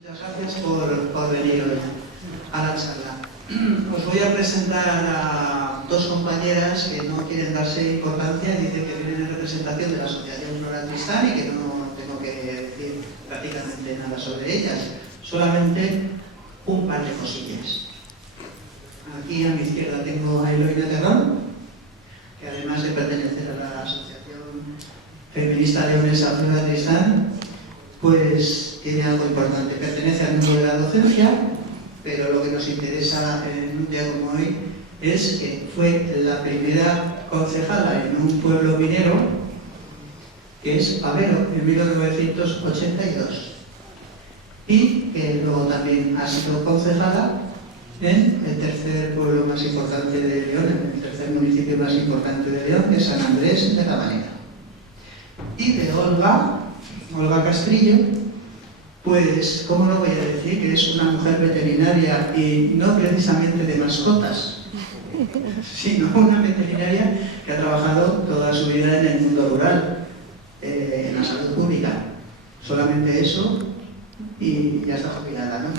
Muchas gracias por venir hoy a la charla. Os voy a presentar a dos compañeras que no quieren darse importancia y dicen que vienen en representación de la Asociación Flora Tristán y que no tengo que decir prácticamente nada sobre ellas, solamente un par de cosillas. Aquí a mi izquierda tengo a Eloína Terrón, que además de pertenecer a la Asociación Feminista Leonesa Flora Tristán, pues tiene algo importante. Pertenece al mundo de la docencia, pero lo que nos interesa en un día como hoy es que fue la primera concejala en un pueblo minero, que es Avero, en 1982, y que luego también ha sido concejala en el tercer pueblo más importante de León, en el tercer municipio más importante de León, que es San Andrés de la Manera. Y de Olga Castrillo, pues, ¿cómo lo voy a decir? Que es una mujer veterinaria y no precisamente de mascotas, sino una veterinaria que ha trabajado toda su vida en el mundo rural, en la salud pública. Solamente eso y ya está jubilada, ¿no?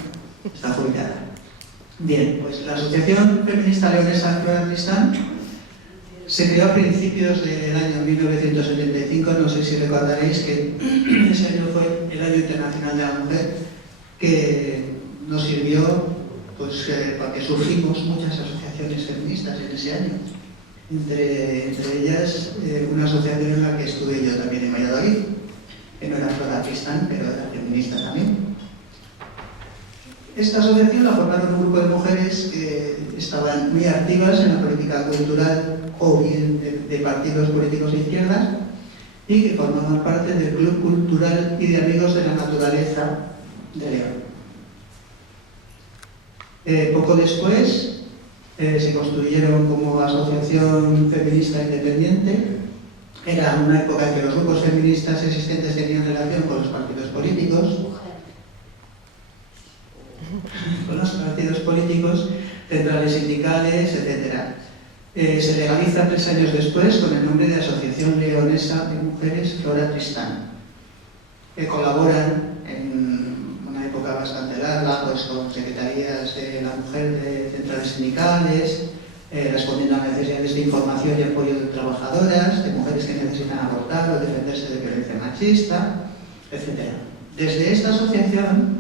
Está jubilada. Bien, pues la Asociación Feminista Leonesa Flora Tristán se creó a principios del año 1975, no sé si recordaréis que ese año fue el Año Internacional de la Mujer, que nos sirvió pues, porque surgimos muchas asociaciones feministas en ese año. Entre ellas, una asociación en la que estuve yo también en Valladolid, que no era Flora Tristán, pero era feminista también. Esta asociación la formaron un grupo de mujeres que estaban muy activas en la política cultural o bien de partidos políticos de izquierdas y que formaban parte del Club Cultural y de Amigos de la Naturaleza de León. Poco después se constituyeron como asociación feminista independiente. Era una época en que los grupos feministas existentes tenían relación con los partidos políticos, centrales sindicales, etc. Se legaliza 3 años después con el nombre de Asociación Leonesa de Mujeres Flora Tristán, que colaboran en una época bastante larga pues, con secretarías de la mujer de centrales sindicales, respondiendo a necesidades de información y apoyo de trabajadoras, de mujeres que necesitan abortar o defenderse de violencia machista, etc. Desde esta asociación,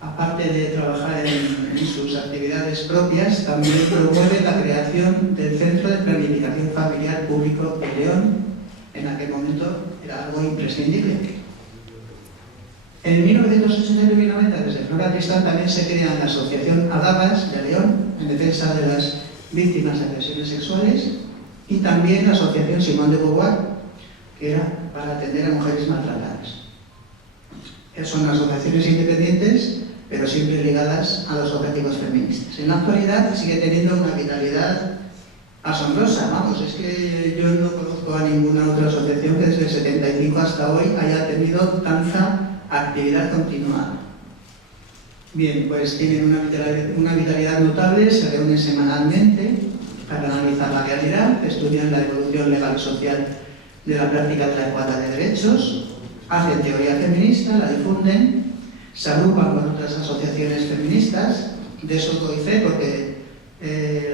aparte de trabajar en sus actividades propias, también promueve la creación del Centro de Planificación Familiar Público de León. En aquel momento era algo imprescindible. En 1989 y 1990, desde Flora Tristán, también se crea la Asociación Adagas de León, en defensa de las víctimas de agresiones sexuales, y también la Asociación Simón de Beauvoir, que era para atender a mujeres maltratadas. Son asociaciones independientes, pero siempre ligadas a los objetivos feministas. En la actualidad sigue teniendo una vitalidad asombrosa. Vamos, es que yo no conozco a ninguna otra asociación que desde el 75 hasta hoy haya tenido tanta actividad continuada. Bien, pues tienen una vitalidad notable, se reúnen semanalmente para analizar la realidad, estudian la evolución legal y social de la práctica de la igualdad de derechos, hacen teoría feminista, la difunden, se agrupan con otras asociaciones feministas. De eso doy fe porque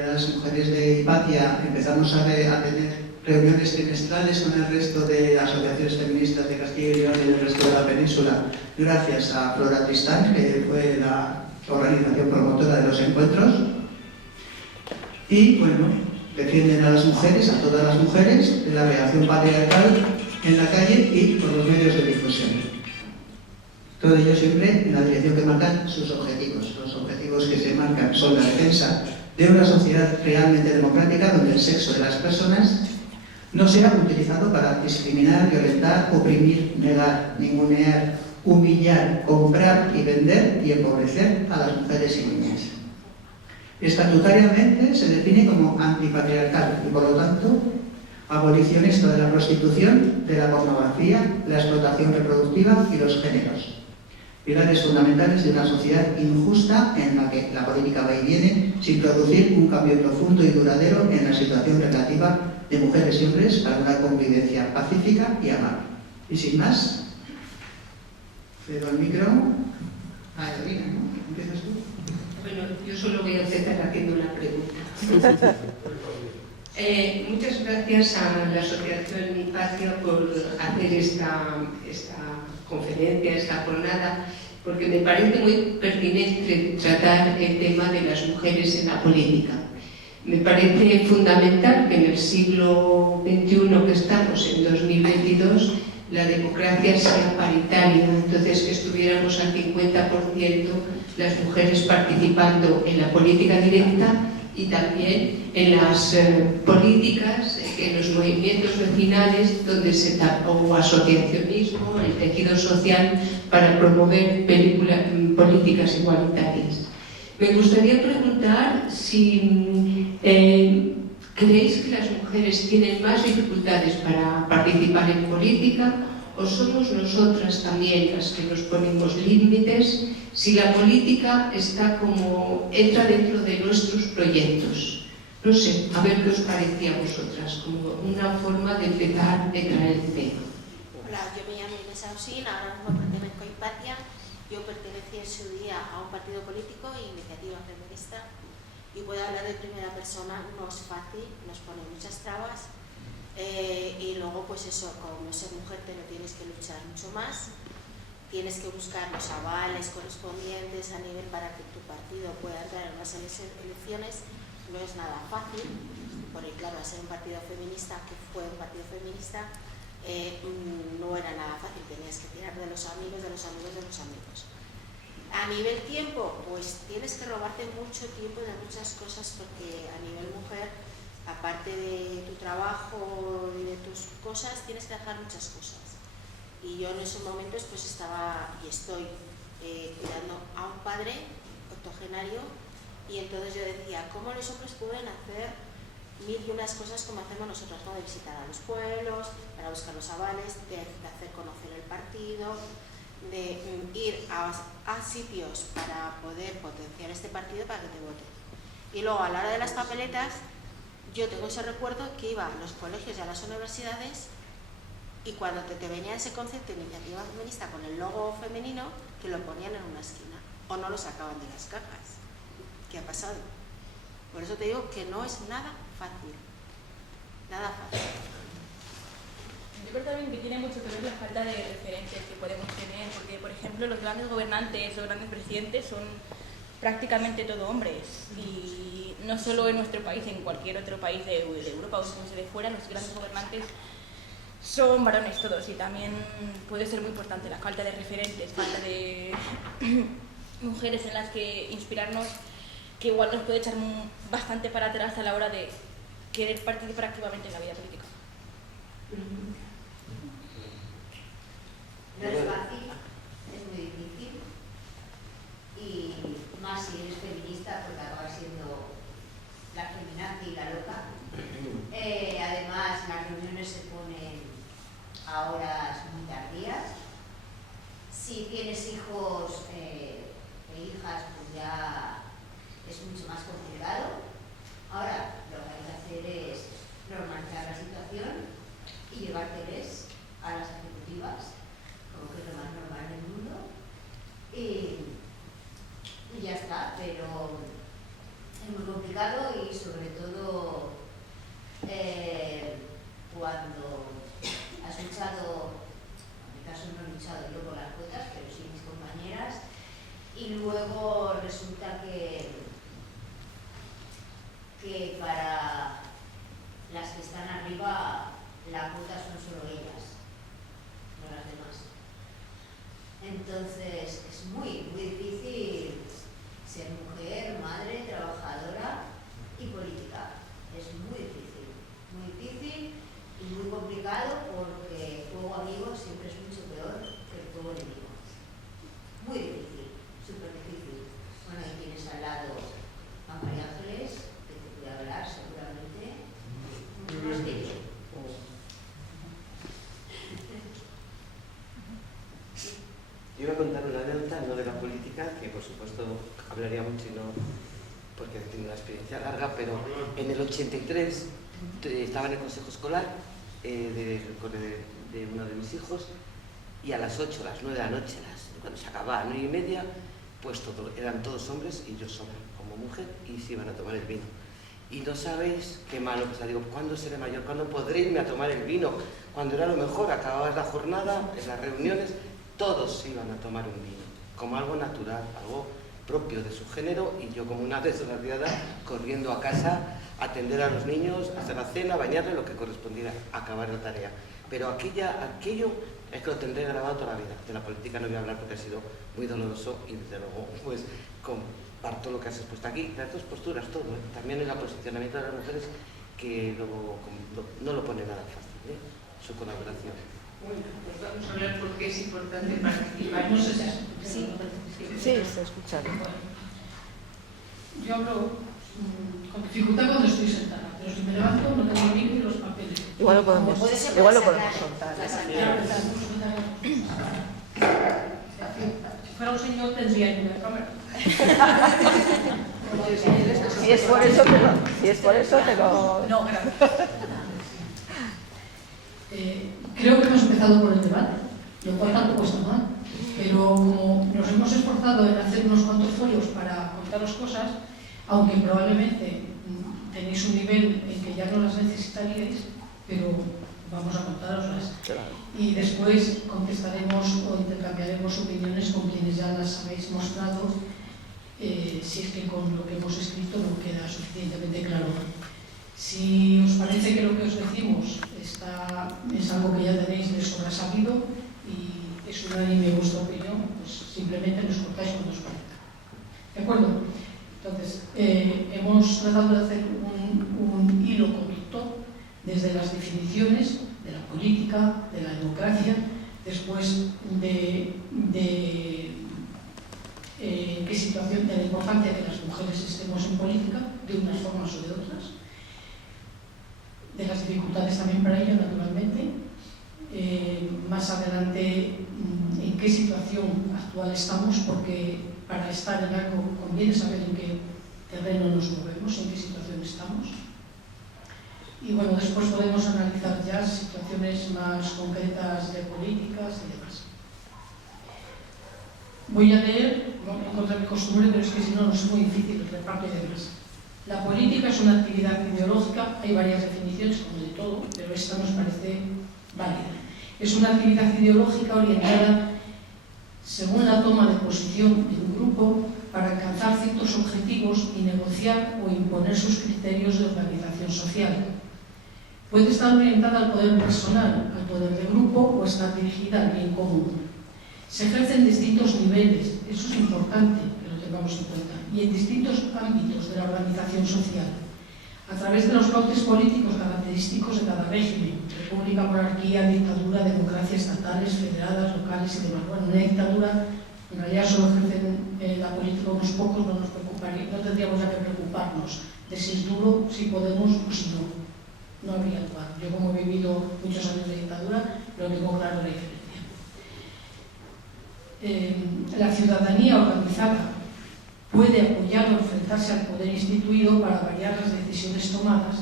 las mujeres de Hipatia empezamos a tener reuniones trimestrales con el resto de asociaciones feministas de Castilla y León y del resto de la península gracias a Flora Tristán, que fue la organización promotora de los encuentros. Y bueno, defienden a las mujeres, a todas las mujeres, de la reacción patriarcal en la calle y por los medios de difusión. Todo ello siempre en la dirección que marcan sus objetivos. Los objetivos que se marcan son la defensa de una sociedad realmente democrática donde el sexo de las personas no sea utilizado para discriminar, violentar, oprimir, negar, ningunear, humillar, comprar y vender y empobrecer a las mujeres y niñas. Estatutariamente se define como antipatriarcal y por lo tanto abolicionista de la prostitución, de la pornografía, la explotación reproductiva y los géneros. Pilares fundamentales de una sociedad injusta en la que la política va y viene sin producir un cambio profundo y duradero en la situación relativa de mujeres y hombres para una convivencia pacífica y amable. Y sin más, cedo el micro Edelmira, ¿no? ¿Empiezas tú? Bueno, yo solo voy a empezar haciendo una pregunta. Muchas gracias a la Asociación Mi Patria por hacer esta conferencia, esta jornada, porque me parece muy pertinente tratar el tema de las mujeres en la política. Me parece fundamental que en el siglo XXI que estamos, en 2022, la democracia sea paritaria, entonces que estuviéramos al 50% las mujeres participando en la política directa y también en las políticas, en los movimientos vecinales o asociacionismo, el tejido social para promover políticas igualitarias. Me gustaría preguntar si ¿creéis que las mujeres tienen más dificultades para participar en política o somos nosotras también las que nos ponemos límites si la política entra dentro de nuestros proyectos? No sé, a ver qué os parecía a vosotras, como una forma de empezar a traer el tema. Hola, yo me llamo Inés Ausín, ahora mismo pertenezco a Hipatia. Yo pertenecí en su día a un partido político e iniciativa feminista y puedo hablar de primera persona. No es fácil, nos pone muchas trabas y luego pues eso, como ser mujer te lo tienes que luchar mucho más, tienes que buscar los avales correspondientes a nivel para que tu partido pueda entrar en unas elecciones. No es nada fácil, porque claro, al ser un partido feminista, que fue un partido feminista, no era nada fácil, tenías que tirar de los amigos, de los amigos, de los amigos. A nivel tiempo, pues tienes que robarte mucho tiempo de muchas cosas, porque a nivel mujer, aparte de tu trabajo y de tus cosas, tienes que dejar muchas cosas. Y yo en esos momentos pues estaba y estoy cuidando a un padre octogenario, y entonces yo decía, ¿cómo los hombres pueden hacer mil y unas cosas como hacemos nosotros, ¿no? De visitar a los pueblos, para buscar los avales, de hacer conocer el partido, de ir a sitios para poder potenciar este partido para que te voten? Y luego a la hora de las papeletas, yo tengo ese recuerdo que iba a los colegios y a las universidades, y cuando te venía ese concepto de iniciativa feminista con el logo femenino, que lo ponían en una esquina o no lo sacaban de las cajas. ¿Qué ha pasado? Por eso te digo que no es nada fácil. Nada fácil. Yo creo también que tiene mucho que ver la falta de referencias que podemos tener, porque por ejemplo los grandes gobernantes, los grandes presidentes son prácticamente todo hombres, y no solo en nuestro país, en cualquier otro país de Europa o incluso de fuera, los grandes gobernantes son varones todos, y también puede ser muy importante la falta de referentes, falta de mujeres en las que inspirarnos, que igual nos puede echar bastante para atrás a la hora de querer participar activamente en la vida política. No es fácil, es muy difícil, y más si eres feminista, porque acabas siendo la feminazi y la loca. Además, las reuniones se ponen a horas muy tardías. Si tienes hijos e hijas, pues ya es mucho más complicado. Ahora, lo que hay que hacer es normalizar la situación y llevárteles a las ejecutivas, como que es lo más normal del mundo, y ya está. Pero es muy complicado, y sobre todo cuando has luchado, en mi caso no he luchado yo por las cuotas, pero sí mis compañeras, y luego resulta que para las que están arriba la cuota son solo ellas, no las demás. Entonces es muy, muy difícil ser mujer, madre, trabajadora y política. Es muy difícil y muy complicado, porque el juego amigo siempre es mucho peor que el juego enemigo. Muy difícil, súper difícil. Bueno, ahí tienes al lado a María Ángeles, que te puede hablar seguramente mucho más que yo. Yo iba a contar una anécdota, no de la política, que por supuesto hablaría mucho y no porque tengo una experiencia larga, pero en el 83 estaba en el consejo escolar de uno de mis hijos, y a las 8, a las 9 de la noche, cuando se acababa a 9:30, pues eran todos hombres y yo sola como mujer, y se iban a tomar el vino. Y no sabéis qué malo que digo, ¿cuándo seré mayor? ¿Cuándo podré irme a tomar el vino? Cuando era lo mejor, acababas la jornada, en las reuniones, todos iban a tomar un vino, como algo natural, algo propio de su género, y yo como una desgraciada corriendo a casa a atender a los niños, hacer la cena, bañarle, lo que correspondiera, acabar la tarea. Pero aquello es que lo tendré grabado toda la vida. De la política no voy a hablar porque ha sido muy doloroso y desde luego pues comparto lo que has expuesto aquí, las dos posturas, todo, ¿eh? También el posicionamiento de las mujeres, que luego no lo pone nada fácil, ¿eh? Su colaboración. Bueno, pues vamos a hablar por qué es importante participar. No sé si sí, se escucha. Yo hablo con dificultad cuando estoy sentada, pero si me levanto no tengo el libro y los papeles. Igual lo podemos soltar. Si fuera un señor tendría ayuda de cámara. Si es por eso te lo... No, gracias. Creo que hemos empezado por el debate, lo cual tampoco está mal, pero como nos hemos esforzado en hacer unos cuantos folios para contaros cosas, aunque probablemente tenéis un nivel en que ya no las necesitaríais, pero vamos a contaroslas. Y después contestaremos o intercambiaremos opiniones con quienes ya las habéis mostrado, si es que con lo que hemos escrito no queda suficientemente claro. Si os parece que lo que os decimos es algo que ya tenéis de sobra sabido y es unánime vuestra opinión, pues simplemente nos cortáis cuando os parezca. ¿De acuerdo? Entonces, hemos tratado de hacer un hilo conductor desde las definiciones de la política, de la democracia, después de qué situación, de la importancia de que las mujeres estemos en política, de unas formas o de otras, de las dificultades también para ello, naturalmente. Más adelante, en qué situación actual estamos, porque para estar en algo conviene saber en qué terreno nos movemos, en qué situación estamos. Y bueno, después podemos analizar ya situaciones más concretas de políticas y demás. Voy a leer, en contra de mi costumbre, pero es que si no, nos es muy difícil el reparto y demás. La política es una actividad ideológica, hay varias definiciones, como de todo, pero esta nos parece válida. Es una actividad ideológica orientada según la toma de posición de un grupo para alcanzar ciertos objetivos y negociar o imponer sus criterios de organización social. Puede estar orientada al poder personal, al poder de grupo o estar dirigida al bien común. Se ejerce en distintos niveles, eso es importante que lo tengamos en cuenta, y en distintos ámbitos de la organización social, a través de los cauces políticos característicos de cada régimen: república, monarquía, dictadura, democracia, estatales, federadas, locales y demás. Bueno, una dictadura, en realidad solo ejercen la política unos pocos, no nos preocuparía, no tendríamos ya que preocuparnos de si es duro, si podemos o si no habría lugar. Yo, como he vivido muchos años de dictadura, lo tengo claro la diferencia. La ciudadanía organizada puede apoyar o enfrentarse al poder instituido para variar las decisiones tomadas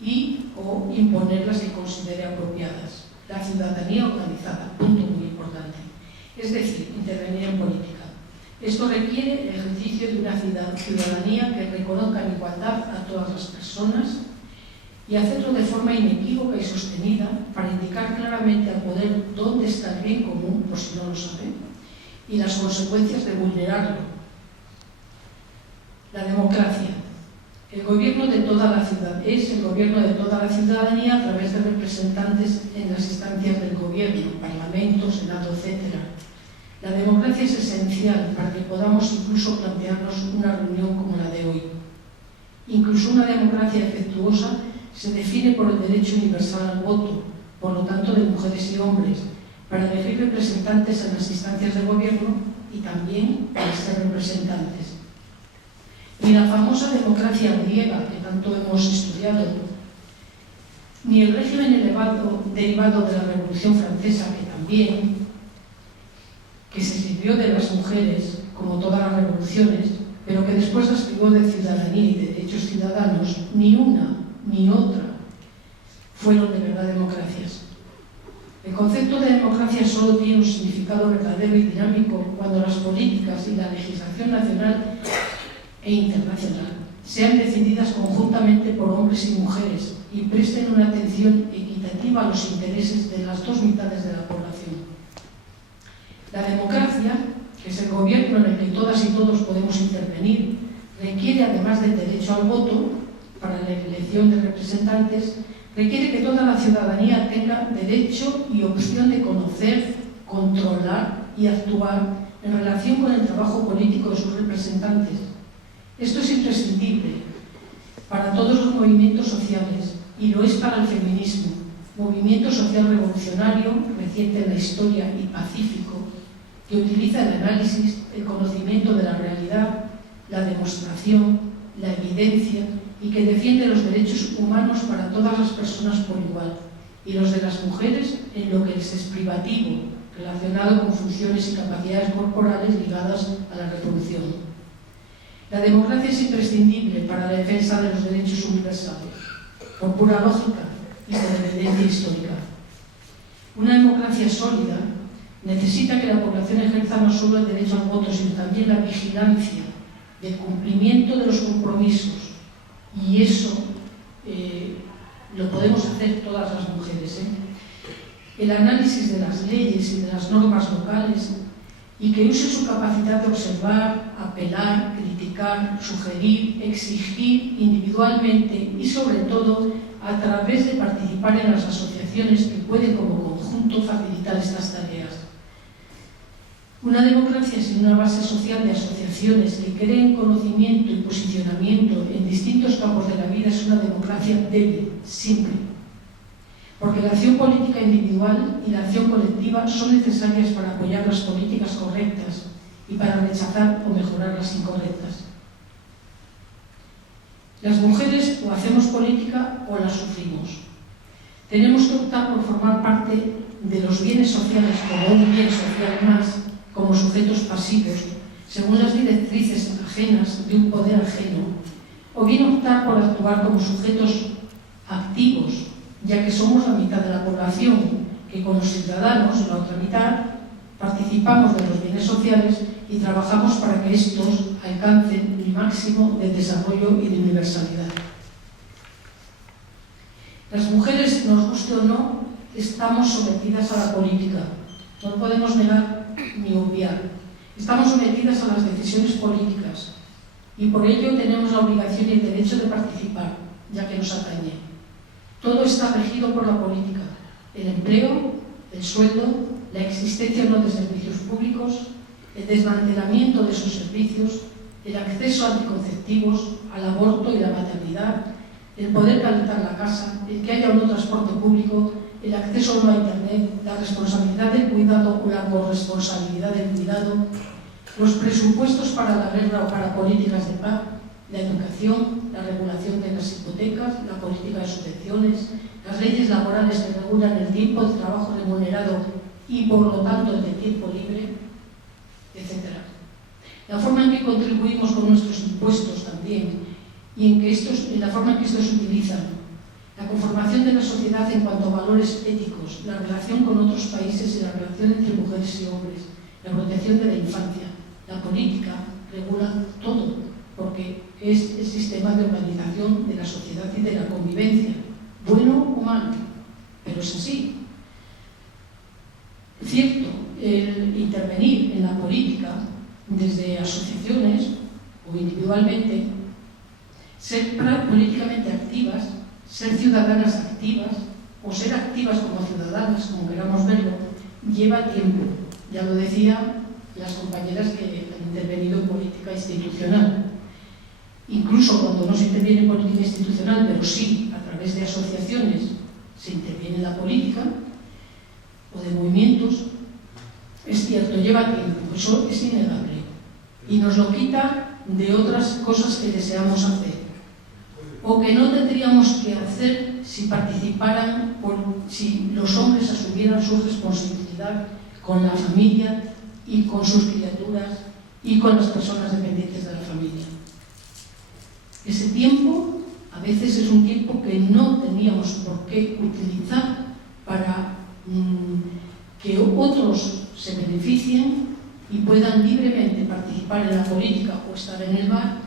y o imponer las que considere apropiadas. La ciudadanía organizada, punto muy importante. Es decir, intervenir en política. Esto requiere el ejercicio de una ciudadanía que reconozca en igualdad a todas las personas y hacerlo de forma inequívoca y sostenida para indicar claramente al poder dónde está el bien común, por si no lo sabe, y las consecuencias de vulnerarlo. La democracia. El gobierno de toda la ciudad es el gobierno de toda la ciudadanía a través de representantes en las instancias del gobierno, parlamento, senado, etc. La democracia es esencial para que podamos incluso plantearnos una reunión como la de hoy. Incluso una democracia efectuosa se define por el derecho universal al voto, por lo tanto de mujeres y hombres, para elegir representantes en las instancias del gobierno y también para ser representantes. Ni la famosa democracia griega que tanto hemos estudiado, ni el régimen derivado de la Revolución Francesa, que también, que se sirvió de las mujeres, como todas las revoluciones, pero que después las privó de ciudadanía y de derechos ciudadanos, ni una ni otra fueron de verdad democracias. En El concepto de democracia solo tiene un significado verdadero y dinámico cuando las políticas y la legislación nacional e internacional sean decididas conjuntamente por hombres y mujeres y presten una atención equitativa a los intereses de las dos mitades de la población. La democracia, que es el gobierno en el que todas y todos podemos intervenir, requiere, además del derecho al voto para la elección de representantes, requiere que toda la ciudadanía tenga derecho y opción de conocer, controlar y actuar en relación con el trabajo político de sus representantes. Esto es imprescindible para todos los movimientos sociales y lo es para el feminismo, movimiento social revolucionario, reciente en la historia y pacífico, que utiliza el análisis, el conocimiento de la realidad, la demostración, la evidencia y que defiende los derechos humanos para todas las personas por igual y los de las mujeres en lo que les es privativo, relacionado con funciones y capacidades corporales ligadas a la reproducción. La democracia es imprescindible para la defensa de los derechos universales, por pura lógica y por evidencia histórica. Una democracia sólida necesita que la población ejerza no solo el derecho al voto, sino también la vigilancia del cumplimiento de los compromisos. Y eso lo podemos hacer todas las mujeres. El análisis de las leyes y de las normas locales y que use su capacidad de observar, apelar, criticar, sugerir, exigir individualmente y sobre todo a través de participar en las asociaciones que pueden como conjunto facilitar estas tareas. Una democracia sin una base social de asociaciones que creen conocimiento y posicionamiento en distintos campos de la vida es una democracia débil, simple. Porque la acción política individual y la acción colectiva son necesarias para apoyar las políticas correctas y para rechazar o mejorar las incorrectas. Las mujeres o hacemos política o la sufrimos. Tenemos que optar por formar parte de los bienes sociales como un bien social más, como sujetos pasivos, según las directrices ajenas de un poder ajeno, o bien optar por actuar como sujetos activos, ya que somos la mitad de la población, que con los ciudadanos, la otra mitad, participamos de los bienes sociales y trabajamos para que estos alcancen el máximo de desarrollo y de universalidad. Las mujeres, nos guste o no, estamos sometidas a la política. No lo podemos negar ni obviar. Estamos sometidas a las decisiones políticas y por ello tenemos la obligación y el derecho de participar, ya que nos atañe. Todo está regido por la política: el empleo, el sueldo, la existencia o no de servicios públicos, el desmantelamiento de esos servicios, el acceso a anticonceptivos, al aborto y la maternidad, el poder calentar la casa, el que haya o no transporte público, el acceso o no a Internet, la responsabilidad del cuidado o la corresponsabilidad del cuidado, los presupuestos para la guerra o para políticas de paz, la educación, la regulación de las hipotecas, la política de subvenciones, las leyes laborales que regulan el tiempo de trabajo remunerado y, por lo tanto, el de tiempo libre, etc. La forma en que contribuimos con nuestros impuestos también y en la forma en que estos se utilizan, la conformación de la sociedad en cuanto a valores éticos, la relación con otros países y la relación entre mujeres y hombres, la protección de la infancia, la política regula todo, porque es el sistema de organización de la sociedad y de la convivencia, bueno o malo, pero es así. Cierto, el intervenir en la política desde asociaciones o individualmente, ser políticamente activas, ser ciudadanas activas o ser activas como ciudadanas, como queramos verlo, lleva tiempo. Ya lo decían las compañeras que han intervenido en política institucional. Incluso cuando no se interviene en política institucional, pero sí a través de asociaciones, se interviene en la política o de movimientos, es cierto, lleva tiempo, eso es innegable. Y nos lo quita de otras cosas que deseamos hacer o que no tendríamos que hacer si participaran, si los hombres asumieran su responsabilidad con la familia y con sus criaturas y con las personas dependientes de la familia. Ese tiempo a veces es un tiempo que no teníamos por qué utilizar para que otros se beneficien y puedan libremente participar en la política o estar en el bar,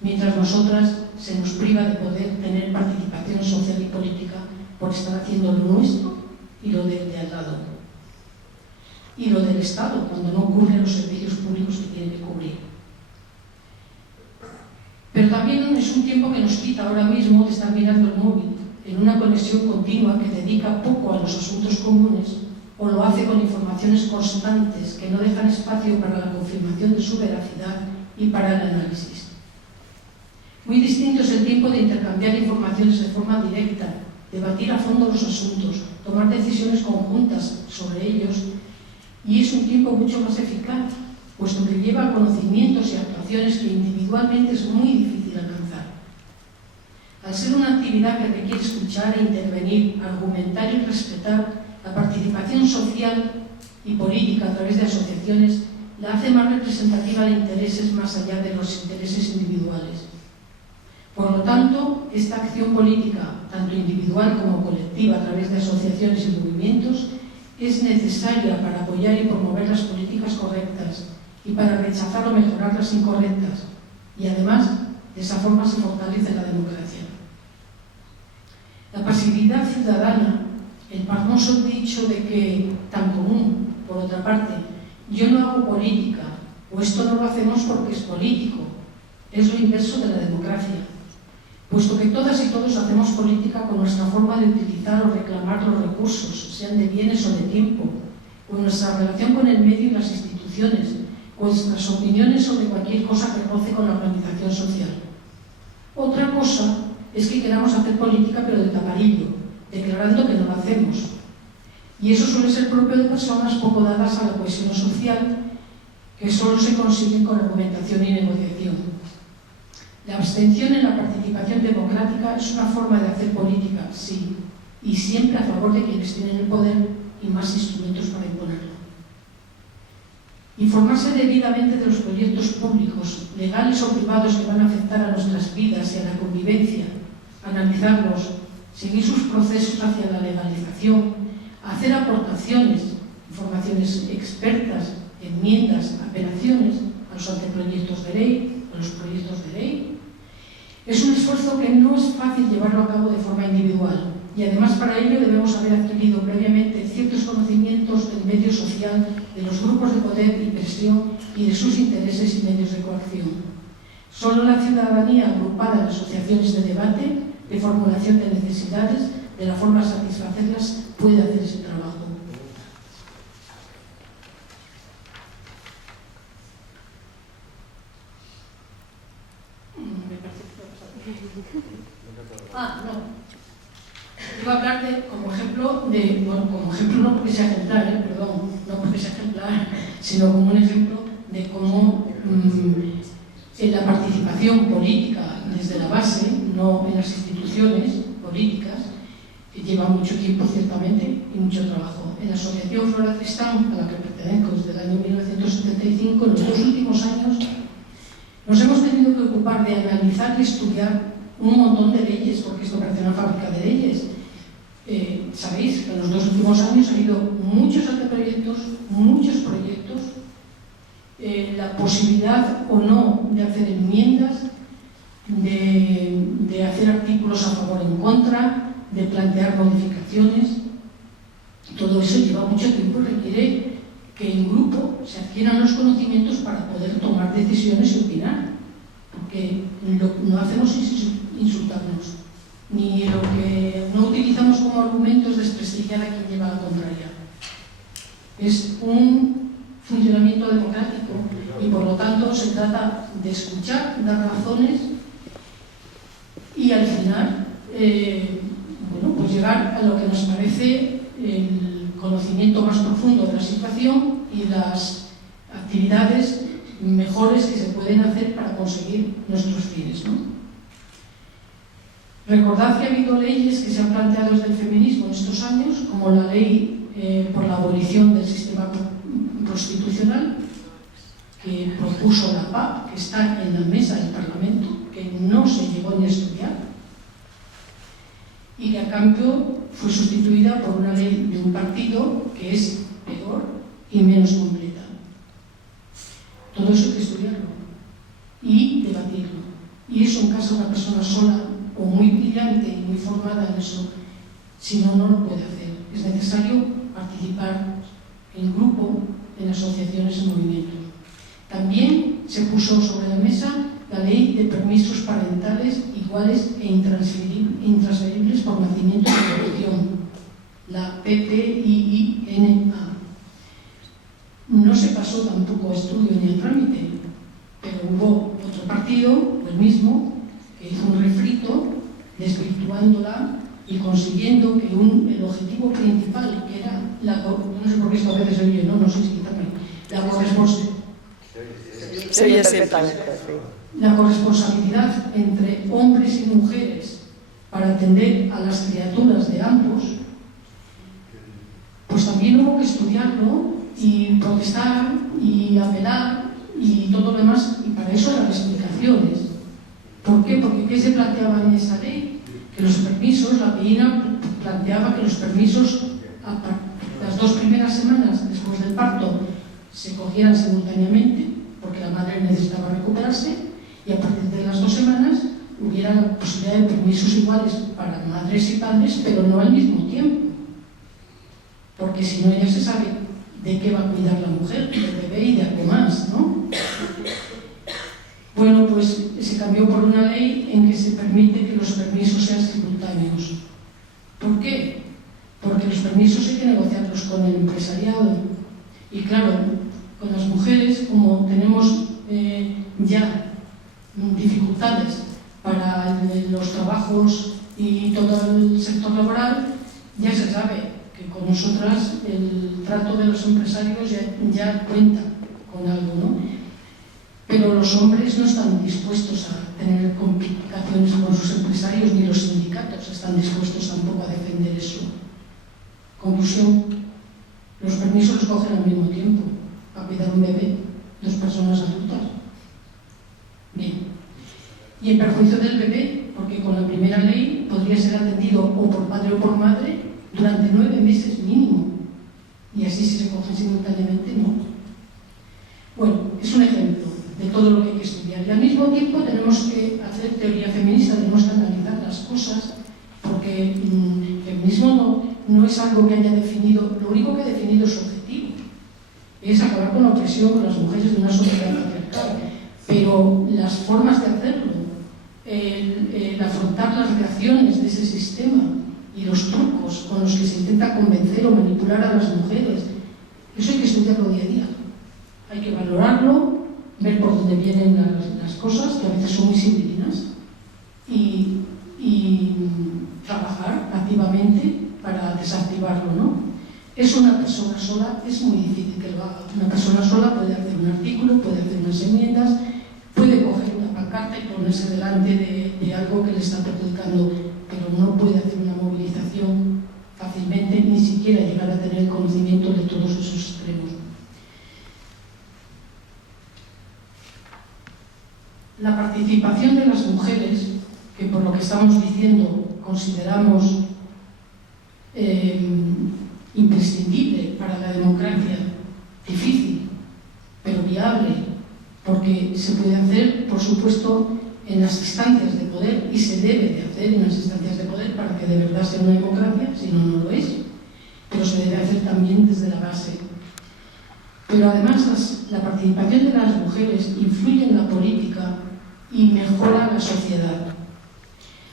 mientras nosotras se nos priva de poder tener participación social y política por estar haciendo lo nuestro y lo de al lado. Y lo del Estado, cuando no cubren los servicios públicos que tienen que cubrir. Pero también es un tiempo que nos quita ahora mismo de estar mirando el móvil en una conexión continua que dedica poco a los asuntos comunes o lo hace con informaciones constantes que no dejan espacio para la confirmación de su veracidad y para el análisis. Muy distinto es el tiempo de intercambiar informaciones de forma directa, debatir a fondo los asuntos, tomar decisiones conjuntas sobre ellos, y es un tiempo mucho más eficaz, puesto que lleva conocimientos y actuaciones que individualmente es muy difícil alcanzar. Al ser una actividad que requiere escuchar e intervenir, argumentar y respetar, la participación social y política a través de asociaciones la hace más representativa de intereses más allá de los intereses individuales. Por lo tanto, esta acción política, tanto individual como colectiva a través de asociaciones y movimientos, es necesaria para apoyar y promover las políticas correctas y para rechazar o mejorar las incorrectas. Y además, de esa forma se fortalece la democracia. La pasividad ciudadana, el famoso dicho de que, tan común, por otra parte, yo no hago política, o esto no lo hacemos porque es político, es lo inverso de la democracia, puesto que todas y todos hacemos política con nuestra forma de utilizar o reclamar los recursos, sean de bienes o de tiempo, con nuestra relación con el medio y las instituciones, con nuestras opiniones sobre cualquier cosa que roce con la organización social. Otra cosa es que queramos hacer política pero de taparillo, declarando que no lo hacemos. Y eso suele ser propio de personas poco dadas a la cohesión social, que solo se consiguen con argumentación y negociación. La abstención en la participación democrática es una forma de hacer política, sí, y siempre a favor de quienes tienen el poder y más instrumentos para imponerlo. Informarse debidamente de los proyectos públicos, legales o privados que van a afectar a nuestras vidas y a la convivencia, analizarlos, seguir sus procesos hacia la legalización, hacer aportaciones, informaciones expertas, enmiendas, apelaciones a los anteproyectos de ley, a los proyectos de ley. Es un esfuerzo que no es fácil llevarlo a cabo de forma individual y además para ello debemos haber adquirido previamente ciertos conocimientos del medio social, de los grupos de poder y presión y de sus intereses y medios de coacción. Solo la ciudadanía agrupada en asociaciones de debate, de formulación de necesidades, de la forma de satisfacerlas, puede hacer ese trabajo. No. Iba a hablar de, como ejemplo, no porque sea ejemplar, no porque sea ejemplar, sino como un ejemplo de cómo en la participación política desde la base, no en las instituciones políticas, que lleva mucho tiempo ciertamente y mucho trabajo. En la Asociación Flora Tristán, a la que pertenezco desde el año 1975, en los 2 últimos años, nos hemos tenido que ocupar de analizar y estudiar un montón de leyes, porque esto parece una fábrica de leyes. Sabéis que en los 2 últimos años ha habido muchos anteproyectos, muchos proyectos, la posibilidad o no de hacer enmiendas, de hacer artículos a favor o en contra, de plantear modificaciones. Todo eso lleva mucho tiempo y requiere que en grupo se adquieran los conocimientos para poder tomar decisiones y opinar, porque no hacemos insultarnos, ni lo que no utilizamos como argumentos desprestigiar a quien lleva la contraria. Es un funcionamiento democrático y por lo tanto se trata de escuchar, dar razones y al final pues llegar a lo que nos parece el conocimiento más profundo de la situación y las actividades mejores que se pueden hacer para conseguir nuestros fines, ¿no? Recordad que ha habido leyes que se han planteado desde el feminismo en estos años, como la ley por la abolición del sistema constitucional, que propuso la PAP, que está en la mesa del Parlamento, que no se llegó ni a estudiar, y que a cambio fue sustituida por una ley de un partido que es peor y menos completa. Todo eso hay que estudiarlo y debatirlo. Y eso en caso de una persona sola o muy brillante y muy formada en eso, si no, no lo puede hacer. Es necesario participar en grupo, en asociaciones, en movimientos. También se puso sobre la mesa la ley de permisos parentales iguales e intransferibles por nacimiento y adopción, la PPIINA. No se pasó tampoco a estudio ni a trámite, pero hubo otro partido, el mismo, que hizo un refrito desvirtuándola y consiguiendo que el objetivo principal, que era no sé por qué esto a veces oye, no sé si quitarme, la corresponsabilidad entre hombres y mujeres para atender a las criaturas de ambos, pues también hubo que estudiarlo y protestar y apelar y todo lo demás, y para eso eran explicaciones. ¿Por qué? Porque ¿qué se planteaba en esa ley? Que los permisos, la PIINA planteaba que los permisos las 2 primeras semanas después del parto se cogieran simultáneamente, porque la madre necesitaba recuperarse, y a partir de las 2 semanas hubiera la posibilidad de permisos iguales para madres y padres, pero no al mismo tiempo. Porque si no, ya se sabe de qué va a cuidar la mujer, del bebé y de algo más, ¿no? Bueno, pues se cambió por una ley en que se permite que los permisos sean simultáneos. ¿Por qué? Porque los permisos hay que negociarlos con el empresariado. Y claro, con las mujeres, como tenemos ya dificultades para los trabajos y todo el sector laboral, ya se sabe que con nosotras el trato de los empresarios ya cuenta con algo, ¿no? Pero los hombres no están dispuestos a tener complicaciones con sus empresarios, ni los sindicatos están dispuestos tampoco a defender eso. Conclusión, los permisos los cogen al mismo tiempo, a cuidar un bebé, 2 personas adultas. Bien. Y en perjuicio del bebé, porque con la primera ley podría ser atendido o por padre o por madre durante 9 meses mínimo. Y así si se cogen simultáneamente, no. Bueno, es un ejemplo de todo lo que hay que estudiar. Y al mismo tiempo tenemos que hacer teoría feminista, tenemos que analizar las cosas, porque el feminismo no es algo que haya definido, lo único que ha definido es su objetivo, es acabar con la opresión de las mujeres de una sociedad patriarcal, pero las formas de hacerlo, el afrontar las reacciones de ese sistema y los trucos con los que se intenta convencer o manipular a las mujeres, eso hay que estudiarlo día a día, hay que valorarlo, ver por dónde vienen las cosas, que a veces son muy sibilinas, y trabajar activamente para desactivarlo, ¿no? Es una persona sola, es muy difícil que lo haga. Una persona sola puede hacer un artículo, puede hacer unas enmiendas, puede coger una pancarta y ponerse delante de algo que le está perjudicando, pero no puede hacer una movilización fácilmente, ni siquiera llegar a tener conocimiento de todos esos extremos. La participación de las mujeres, que por lo que estamos diciendo consideramos imprescindible para la democracia, difícil, pero viable, porque se puede hacer, por supuesto, en las instancias de poder, y se debe de hacer en las instancias de poder para que de verdad sea una democracia, si no, no lo es, pero se debe hacer también desde la base. Pero además la participación de las mujeres influye en la política y mejora la sociedad,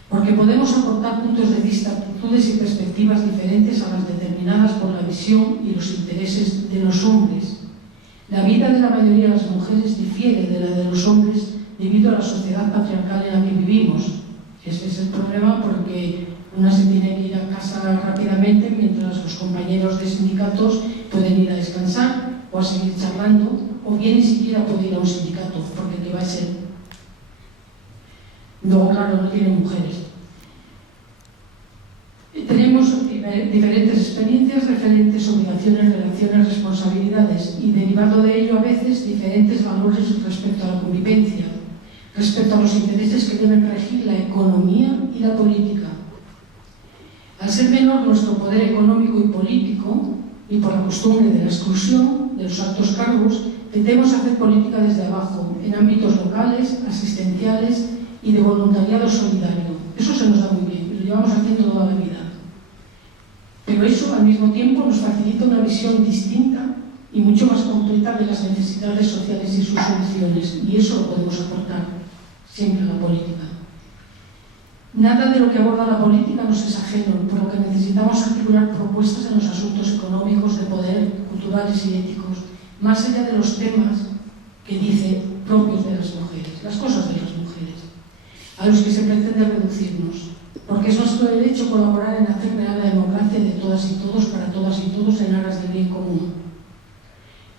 porque podemos aportar puntos de vista, actitudes y perspectivas diferentes a las determinadas por la visión y los intereses de los hombres. La vida de la mayoría de las mujeres difiere de la de los hombres debido a la sociedad patriarcal en la que vivimos. Ese es el problema, porque una se tiene que ir a casa rápidamente mientras los compañeros de sindicatos pueden ir a descansar o a seguir charlando, o bien ni siquiera puede ir a un sindicato, porque ¿qué va a ser? Luego, claro, no tienen mujeres. Tenemos diferentes experiencias, referentes obligaciones, relaciones, responsabilidades, y derivado de ello a veces diferentes valores respecto a la convivencia, respecto a los intereses que deben regir la economía y la política. Al ser menor nuestro poder económico y político, y por la costumbre de la exclusión de los altos cargos, tendemos a hacer política desde abajo, en ámbitos locales, asistenciales y de voluntariado solidario. Eso se nos da muy bien, y lo llevamos haciendo toda la vida. Pero eso, al mismo tiempo, nos facilita una visión distinta y mucho más completa de las necesidades sociales y sus soluciones, y eso lo podemos aportar siempre a la política. Nada de lo que aborda la política nos es ajeno, por lo que necesitamos articular propuestas en los asuntos económicos, de poder, culturales y éticos, más allá de los temas que dice propios de las mujeres, las cosas de las mujeres, a los que se pretende reducirnos, porque es nuestro derecho colaborar en hacer real la democracia de todas y todos, para todas y todos, en aras del bien común.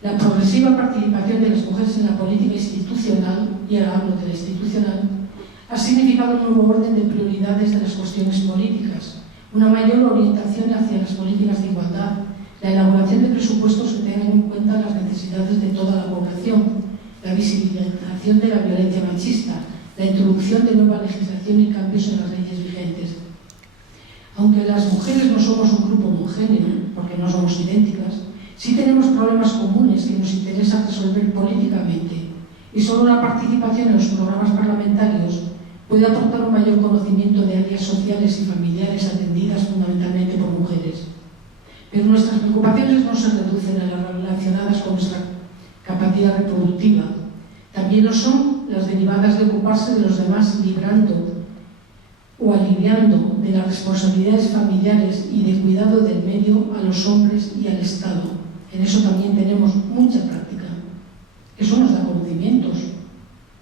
La progresiva participación de las mujeres en la política institucional, y ahora hablo de la institucional, ha significado un nuevo orden de prioridades de las cuestiones políticas, una mayor orientación hacia las políticas de igualdad, la elaboración de presupuestos que tengan en cuenta las necesidades de toda la población, la visibilización de la violencia machista, la introducción de nueva legislación y cambios en las leyes vigentes. Aunque las mujeres no somos un grupo homogéneo, porque no somos idénticas, sí tenemos problemas comunes que nos interesa resolver políticamente, y solo la participación en los programas parlamentarios puede aportar un mayor conocimiento de áreas sociales y familiares atendidas fundamentalmente por mujeres. Pero nuestras preocupaciones no se reducen a las relacionadas con nuestra capacidad reproductiva. También lo son las derivadas de ocuparse de los demás, librando o aliviando de las responsabilidades familiares y de cuidado del medio a los hombres y al Estado. En eso también tenemos mucha práctica. Eso nos da conocimientos,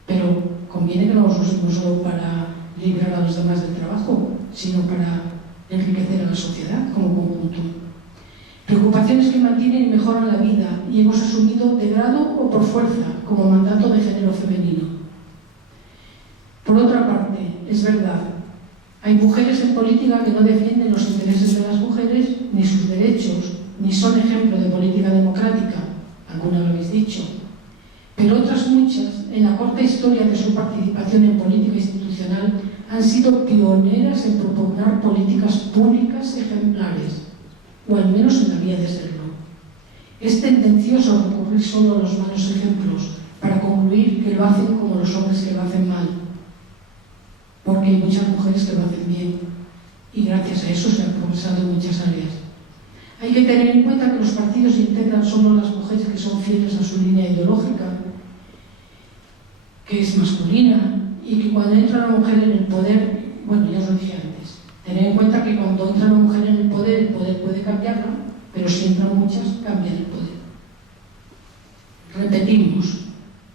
pero conviene que no los usemos solo para librar a los demás del trabajo, sino para enriquecer a la sociedad como conjunto. Preocupaciones que mantienen y mejoran la vida y hemos asumido de grado o por fuerza como mandato de género femenino. Por otra parte, es verdad, hay mujeres en política que no defienden los intereses de las mujeres ni sus derechos, ni son ejemplo de política democrática, alguna lo habéis dicho, pero otras muchas, en la corta historia de su participación en política institucional, han sido pioneras en propugnar políticas públicas ejemplares, o al menos en la vía de serlo. Es tendencioso recurrir solo a los malos ejemplos para concluir que lo hacen como los hombres que lo hacen mal, porque hay muchas mujeres que lo hacen bien, y gracias a eso se ha progresado en muchas áreas. Hay que tener en cuenta que los partidos integran solo las mujeres que son fieles a su línea ideológica, que es masculina, y que cuando entra una mujer en el poder, bueno, ya os lo dije antes, tener en cuenta que cuando entra una mujer en el poder puede cambiarla, pero si entran muchas, cambian el poder. Repetimos.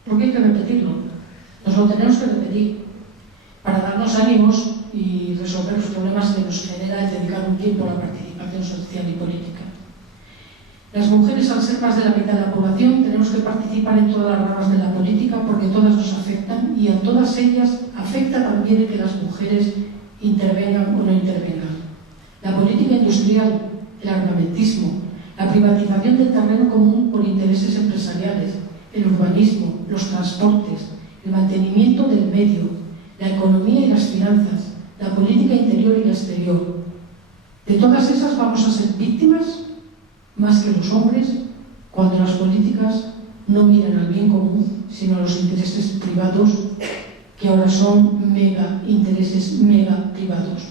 ¿Por qué hay que repetirlo? Nos lo tenemos que repetir para darnos ánimos y resolver los problemas que nos genera el dedicar un tiempo a la participación social y política. Las mujeres, al ser más de la mitad de la población, tenemos que participar en todas las ramas de la política porque todas nos afectan, y a todas ellas afecta también que las mujeres intervengan o no intervengan. La política industrial, el armamentismo, la privatización del terreno común por intereses empresariales, el urbanismo, los transportes, el mantenimiento del medio, la economía y las finanzas, la política interior y la exterior. De todas esas vamos a ser víctimas más que los hombres cuando las políticas no miran al bien común, sino a los intereses privados, que ahora son intereses mega privados.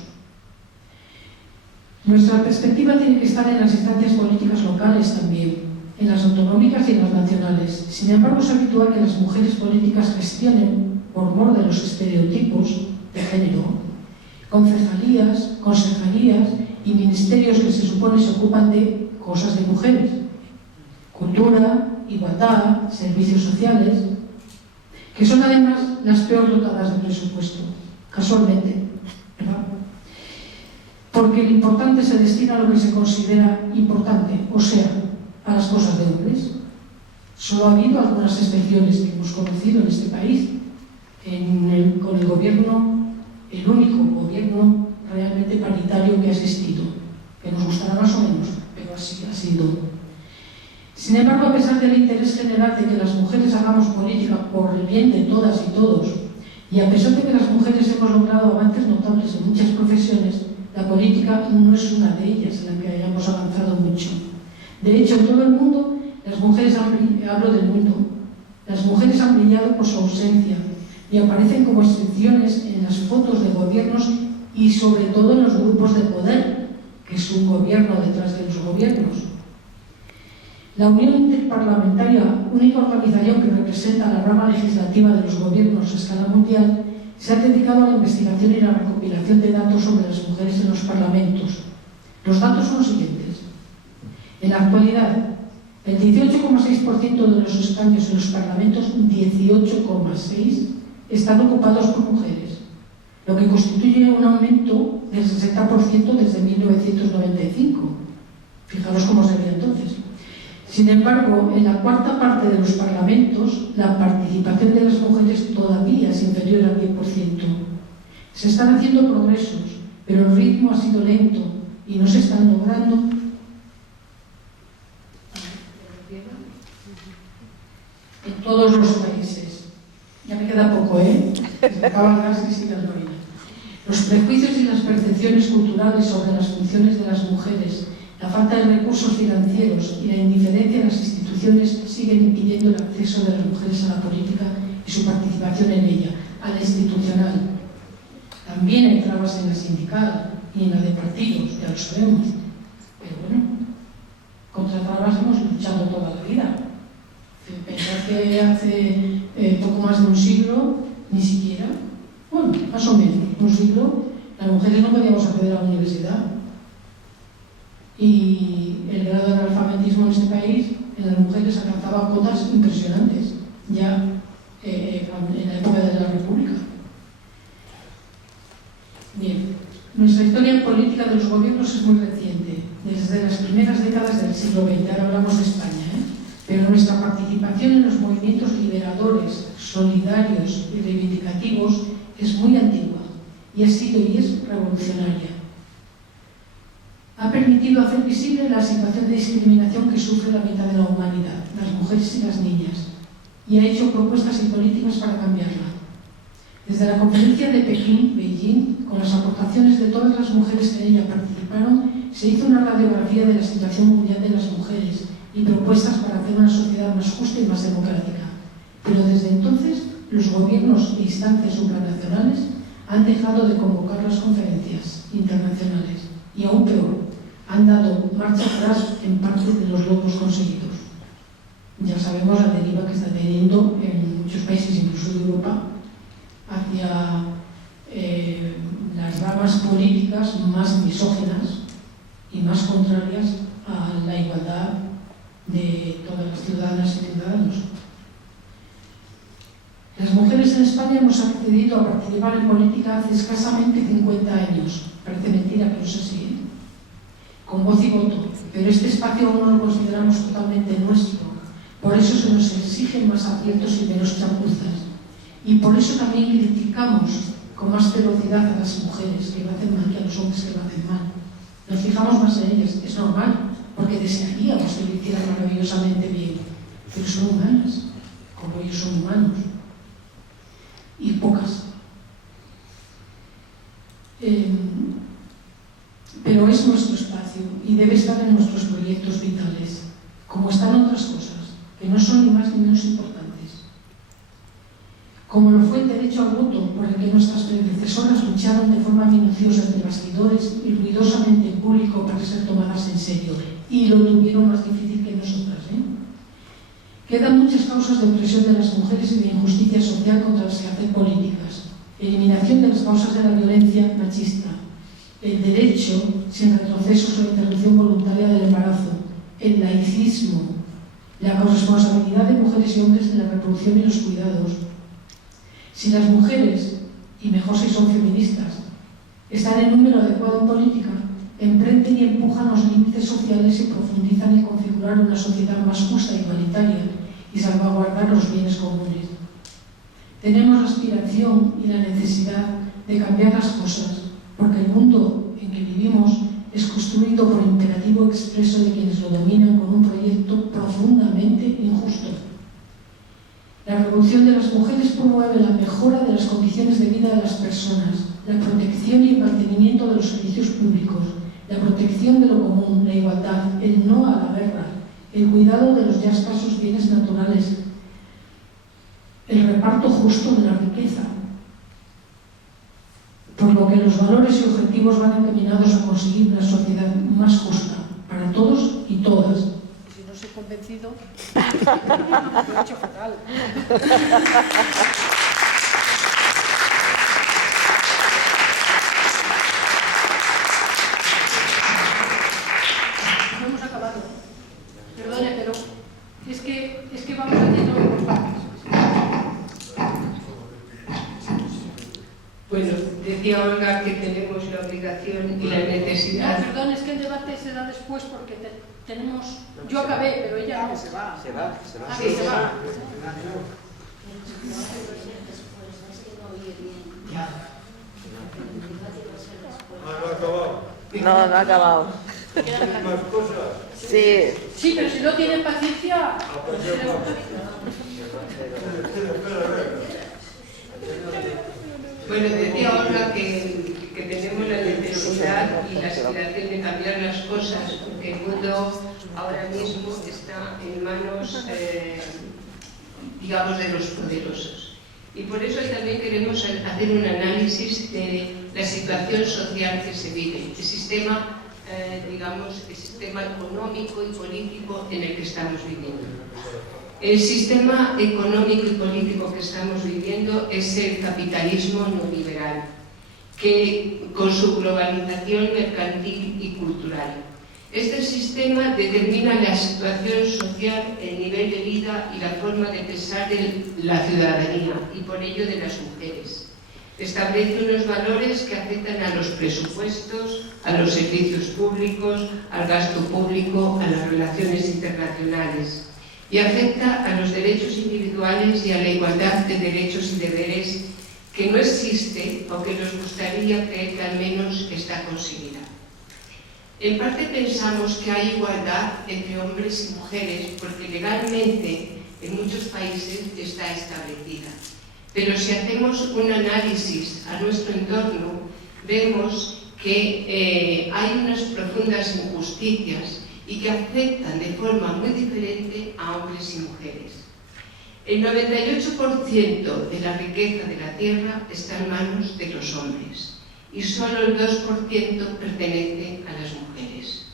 Nuestra perspectiva tiene que estar en las instancias políticas locales también, en las autonómicas y en las nacionales. Sin embargo, es habitual que las mujeres políticas gestionen, por mor de los estereotipos de género, concejalías, consejerías y ministerios que se supone se ocupan de cosas de mujeres: cultura, igualdad, servicios sociales, que son además las peor dotadas de presupuesto, casualmente, ¿verdad? Porque lo importante se destina a lo que se considera importante, o sea, a las cosas de hombres. Solo ha habido algunas excepciones que hemos conocido en este país, con el gobierno, el único gobierno realmente paritario que ha existido, que nos gustará más o menos, pero así ha sido. Sin embargo, a pesar del interés general de que las mujeres hagamos política por el bien de todas y todos, y a pesar de que las mujeres hemos logrado avances notables en muchas profesiones, la política no es una de ellas en la que hayamos avanzado mucho. De hecho, en todo el mundo, hablo del mundo, las mujeres han brillado por su ausencia y aparecen como excepciones en las fotos de gobiernos y sobre todo en los grupos de poder, que es un gobierno detrás de los gobiernos. La Unión Interparlamentaria, única organización que representa la rama legislativa de los gobiernos a escala mundial, se ha dedicado a la investigación y la recopilación de datos sobre las mujeres en los parlamentos. Los datos son los siguientes. En la actualidad, el 18,6% de los escaños en los parlamentos, 18,6%, están ocupados por mujeres, lo que constituye un aumento del 60% desde 1995. Fijaros cómo se veía entonces. Sin embargo, en la cuarta parte de los parlamentos, la participación de las mujeres todavía es inferior al 10%. Se están haciendo progresos, pero el ritmo ha sido lento y no se están logrando. En todos los países. Ya me queda poco, ¿eh? Se acaba el gas y sigue el ruido. Los prejuicios y las percepciones culturales sobre las funciones de las mujeres, la falta de recursos financieros y la indiferencia de las instituciones siguen impidiendo el acceso de las mujeres a la política y su participación en ella, a la institucional. También hay trabas en la sindical y en la de partidos, ya lo sabemos. Pero bueno, contra trabas hemos luchado toda la vida. Pensar que hace poco más de un siglo, ni siquiera, bueno, más o menos, un siglo, las mujeres no podíamos acceder a la universidad. Y el grado de analfabetismo en este país, en las mujeres, alcanzaba cotas impresionantes, ya en la época de la República. Bien, nuestra historia política de los gobiernos es muy reciente, desde las primeras décadas del siglo XX, ahora hablamos de España, pero nuestra participación en los movimientos liberadores, solidarios y reivindicativos es muy antigua y ha sido y es revolucionaria. Ha permitido hacer visible la situación de discriminación que sufre la mitad de la humanidad, las mujeres y las niñas, y ha hecho propuestas y políticas para cambiarla. Desde la conferencia de Pekín, Beijing, con las aportaciones de todas las mujeres que en ella participaron, se hizo una radiografía de la situación mundial de las mujeres y propuestas para hacer una sociedad más justa y más democrática. Pero desde entonces, los gobiernos e instancias supranacionales han dejado de convocar las conferencias internacionales y, aún peor, han dado marcha atrás en parte de los logros conseguidos. Ya sabemos la deriva que está teniendo en muchos países, incluso de Europa, hacia las ramas políticas más misóginas y más contrarias a la igualdad de todas las ciudadanas y ciudadanos. Las mujeres en España hemos accedido a participar en política hace escasamente 50 años. Parece mentira, pero es así, con voz y voto. Pero este espacio aún no lo consideramos totalmente nuestro. Por eso se nos exigen más aciertos y menos chapuzas. Y por eso también criticamos con más ferocidad a las mujeres que lo hacen mal que a los hombres que lo hacen mal. Nos fijamos más en ellas, es normal, porque desearíamos que lo hicieran maravillosamente bien. Pero son humanas, como ellos son humanos. Y pocas. Pero es nuestro espacio y debe estar en nuestros proyectos vitales, como están otras cosas, que no son ni más ni menos importantes. Como lo fue el derecho al voto, por el que nuestras predecesoras lucharon de forma minuciosa entre bastidores y ruidosamente en público para ser tomadas en serio, y lo tuvieron más difícil que nosotras. Quedan muchas causas de opresión de las mujeres y de injusticia social contra las que hacer políticas. Eliminación de las causas de la violencia machista, el derecho sin retrocesos o interrupción voluntaria del embarazo, el laicismo, la corresponsabilidad de mujeres y hombres en la reproducción y los cuidados. Si las mujeres, y mejor si son feministas, están en número adecuado en política, emprenden y empujan los límites sociales y profundizan en configurar una sociedad más justa e igualitaria y salvaguardar los bienes comunes. Tenemos la aspiración y la necesidad de cambiar las cosas, porque el mundo en que vivimos es construido por imperativo expreso de quienes lo dominan con un proyecto profundamente injusto. La revolución de las mujeres promueve la mejora de las condiciones de vida de las personas, la protección y el mantenimiento de los servicios públicos, la protección de lo común, la igualdad, el no a la guerra, el cuidado de los ya escasos bienes naturales, el reparto justo de la riqueza, por lo que los valores y objetivos van encaminados a conseguir una sociedad más justa para todos y todas. Si no soy convencido, lo he hecho fatal. No hemos acabado. Perdone, pero es que vamos haciendo por partes. Bueno, decía Olga que tenemos la obligación y la necesidad. Perdón, es que el debate se da después porque tenemos... Yo acabé, pero ella no. Se va. Ah, sí, se va. No ha acabado. Sí. Sí, pero si no tienen paciencia... Bueno, decía Olga que tenemos la necesidad y la aspiración de cambiar las cosas, porque el mundo ahora mismo está en manos, digamos, de los poderosos. Y por eso también queremos hacer un análisis de la situación social que se vive, el sistema, digamos, el sistema económico y político en el que estamos viviendo. El sistema económico y político que estamos viviendo es el capitalismo neoliberal, que con su globalización mercantil y cultural. Este sistema determina la situación social, el nivel de vida y la forma de pensar de la ciudadanía y por ello de las mujeres. Establece unos valores que afectan a los presupuestos, a los servicios públicos, al gasto público, a las relaciones internacionales y afecta a los derechos individuales y a la igualdad de derechos y deberes que no existe o que nos gustaría creer que al menos está conseguida. En parte pensamos que hay igualdad entre hombres y mujeres porque legalmente en muchos países está establecida. Pero si hacemos un análisis a nuestro entorno, vemos que hay unas profundas injusticias y que afectan de forma muy diferente a hombres y mujeres. El 98% de la riqueza de la tierra está en manos de los hombres y solo el 2% pertenece a las mujeres.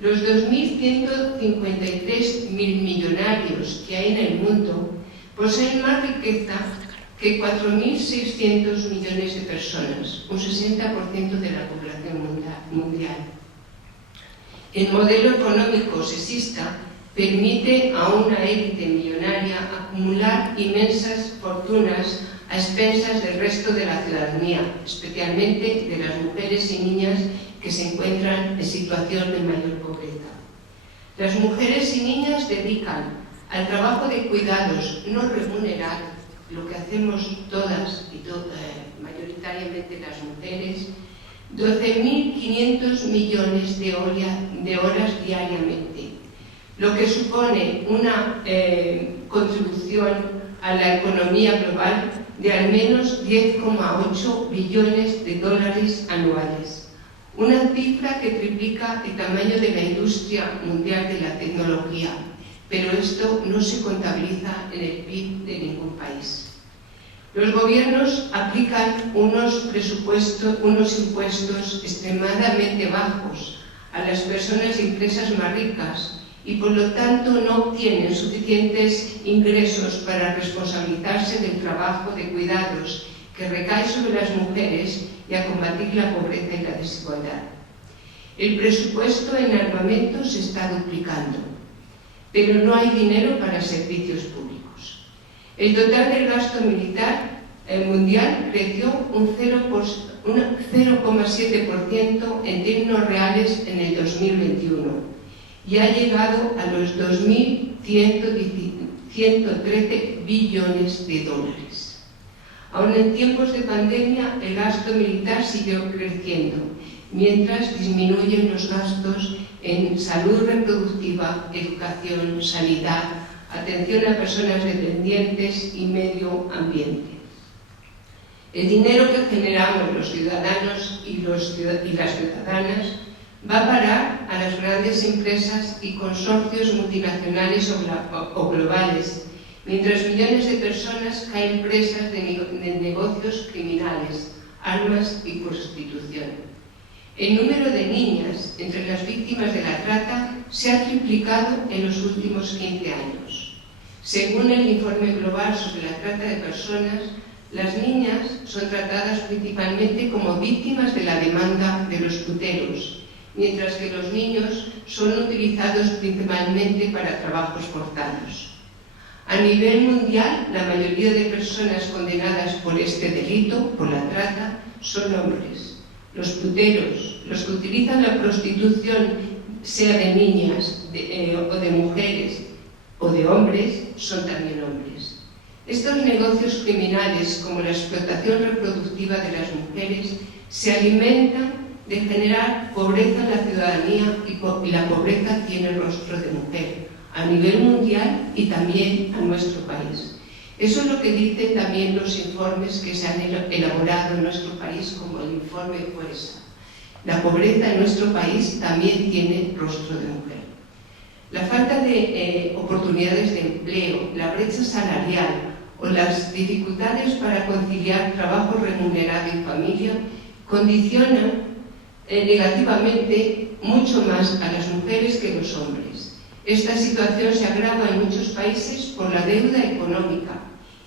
Los 2.153 millonarios que hay en el mundo poseen más riqueza que 4.600 millones de personas, un 60% de la población mundial. El modelo económico sexista permite a una élite millonaria acumular inmensas fortunas a expensas del resto de la ciudadanía, especialmente de las mujeres y niñas que se encuentran en situación de mayor pobreza. Las mujeres y niñas dedican al trabajo de cuidados no remunerado, lo que hacemos todas y mayoritariamente las mujeres, 12.500 millones de horas diariamente, lo que supone una contribución a la economía global de al menos 10,8 billones de dólares anuales, una cifra que triplica el tamaño de la industria mundial de la tecnología, pero esto no se contabiliza en el PIB de ningún país. Los gobiernos aplican unos impuestos extremadamente bajos a las personas y empresas más ricas y por lo tanto no obtienen suficientes ingresos para responsabilizarse del trabajo de cuidados que recae sobre las mujeres y a combatir la pobreza y la desigualdad. El presupuesto en armamento se está duplicando, pero no hay dinero para servicios públicos. El total del gasto militar mundial creció un 0,7% en términos reales en el 2021 y ha llegado a los 2.113 billones de dólares. Aún en tiempos de pandemia, el gasto militar siguió creciendo, mientras disminuyen los gastos en salud reproductiva, educación, sanidad, atención a personas dependientes y medio ambiente. El dinero que generamos los ciudadanos y las ciudadanas va a parar a las grandes empresas y consorcios multinacionales o globales, mientras millones de personas caen presas de negocios criminales, armas y prostitución. El número de niñas entre las víctimas de la trata se ha triplicado en los últimos 15 años. Según el informe global sobre la trata de personas, las niñas son tratadas principalmente como víctimas de la demanda de los puteros, mientras que los niños son utilizados principalmente para trabajos forzados. A nivel mundial, la mayoría de personas condenadas por este delito, por la trata, son hombres. Los puteros, los que utilizan la prostitución, sea de niñas o de mujeres o de hombres, son también hombres. Estos negocios criminales, como la explotación reproductiva de las mujeres, se alimentan de generar pobreza en la ciudadanía y la pobreza tiene rostro de mujer, a nivel mundial y también a nuestro país. Eso es lo que dicen también los informes que se han elaborado en nuestro país, como el informe Fuerza. La pobreza en nuestro país también tiene rostro de mujer. La falta de oportunidades de empleo, la brecha salarial o las dificultades para conciliar trabajo remunerado y familia condicionan negativamente mucho más a las mujeres que los hombres. Esta situación se agrava en muchos países por la deuda económica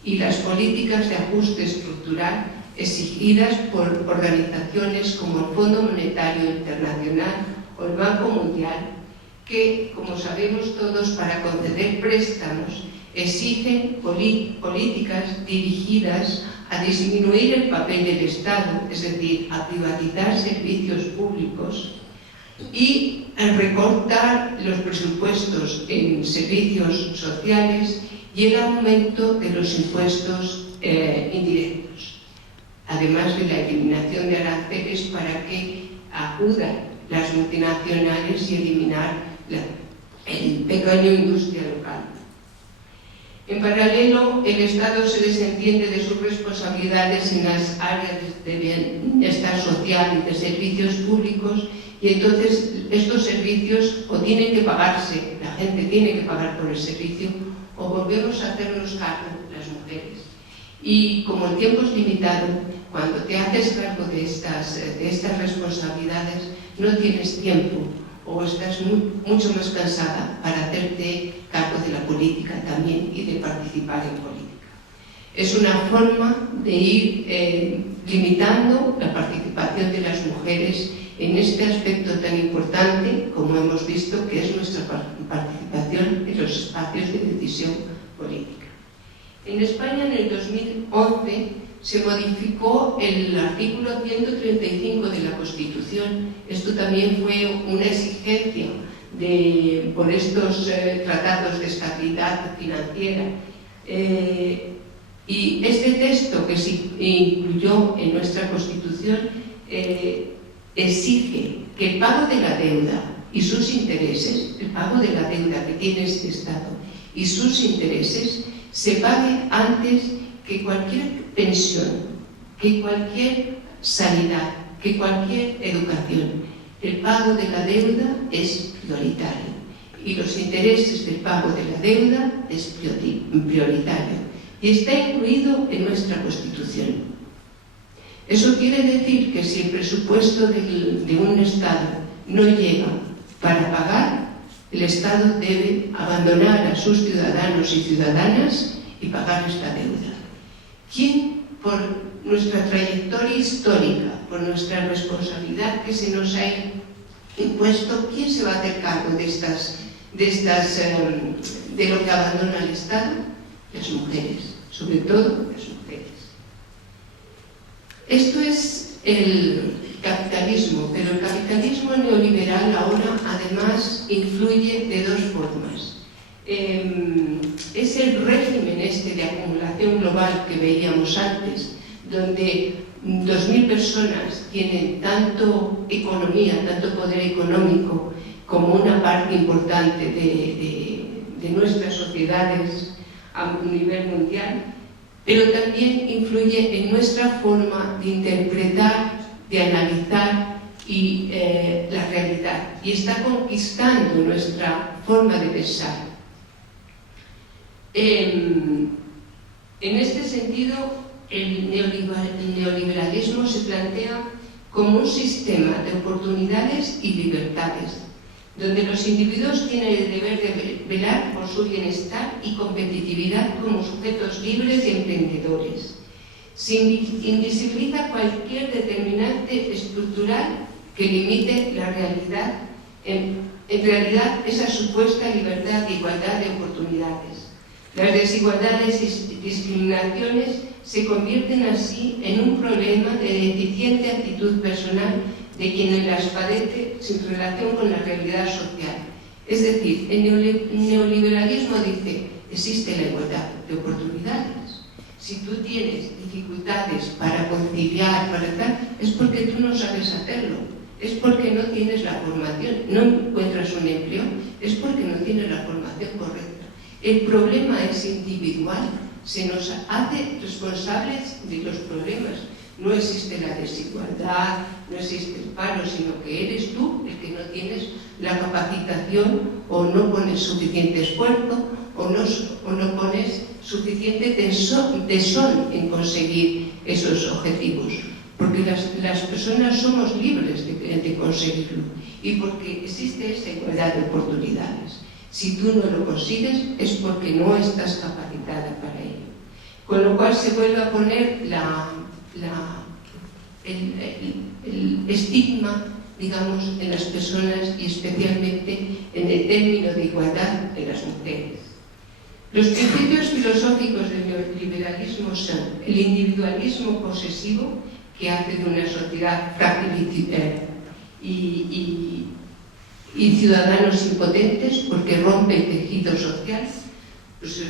y las políticas de ajuste estructural exigidas por organizaciones como el Fondo Monetario Internacional o el Banco Mundial, que, como sabemos todos, para conceder préstamos exigen políticas dirigidas a disminuir el papel del Estado, es decir, a privatizar servicios públicos y a recortar los presupuestos en servicios sociales y el aumento de los impuestos indirectos, además de la eliminación de aranceles para que acudan las multinacionales y eliminar el pequeño industria local. En paralelo, el Estado se desentiende de sus responsabilidades en las áreas de bienestar social y de servicios públicos, y entonces estos servicios o tienen que pagarse, la gente tiene que pagar por el servicio, o volvemos a hacernos cargo las mujeres. Y como el tiempo es limitado, cuando te haces cargo de estas responsabilidades, no tienes tiempo o estás mucho más cansada para hacerte cargo de la política también y de participar en política. Es una forma de ir limitando la participación de las mujeres en este aspecto tan importante como hemos visto que es nuestra participación en los espacios de decisión política. En España, en el 2011, se modificó el artículo 135 de la Constitución. Esto también fue una exigencia por estos tratados de estabilidad financiera. Y este texto que se incluyó en nuestra Constitución exige que el pago de la deuda y sus intereses, el pago de la deuda que tiene este Estado y sus intereses, se pague antes que cualquier pensión, que cualquier sanidad, que cualquier educación. El pago de la deuda es prioritario y los intereses del pago de la deuda es prioritario y está incluido en nuestra Constitución. Eso quiere decir que si el presupuesto de un Estado no llega para pagar, el Estado debe abandonar a sus ciudadanos y ciudadanas y pagar esta deuda. ¿Quién, por nuestra trayectoria histórica, por nuestra responsabilidad que se nos ha impuesto, quién se va a hacer cargo de lo que abandona el Estado? Las mujeres, sobre todo las mujeres. Esto es el capitalismo, pero el capitalismo neoliberal ahora además influye de dos formas. Es el régimen de acumulación global que veíamos antes, donde 2.000 personas tienen tanto economía, tanto poder económico como una parte importante de nuestras sociedades a un nivel mundial, pero también influye en nuestra forma de interpretar, de analizar y la realidad, y está conquistando nuestra forma de pensar. En este sentido, el neoliberalismo se plantea como un sistema de oportunidades y libertades, donde los individuos tienen el deber de velar por su bienestar y competitividad como sujetos libres y emprendedores. Se invisibiliza cualquier determinante estructural que limite la realidad, en realidad esa supuesta libertad e igualdad de oportunidades. Las desigualdades y discriminaciones se convierten así en un problema de deficiente actitud personal de quienes las padece sin relación con la realidad social. Es decir, el neoliberalismo dice, existe la igualdad de oportunidades. Si tú tienes dificultades para conciliar, para tal, es porque tú no sabes hacerlo, es porque no tienes la formación, no encuentras un empleo, es porque no tienes la formación correcta. El problema es individual, se nos hace responsables de los problemas. No existe la desigualdad, no existe el paro, sino que eres tú el que no tienes la capacitación o no pones suficiente esfuerzo o no pones suficiente tesón en conseguir esos objetivos. Porque las personas somos libres de conseguirlo y porque existe esa igualdad de oportunidades. Si tú no lo consigues es porque no estás capacitada para ello. Con lo cual se vuelve a poner el estigma, digamos, en las personas y especialmente en el término de igualdad en las mujeres. Los principios filosóficos del neoliberalismo son el individualismo posesivo, que hace de una sociedad frágil y ciudadanos impotentes porque rompe el tejido social. Pues,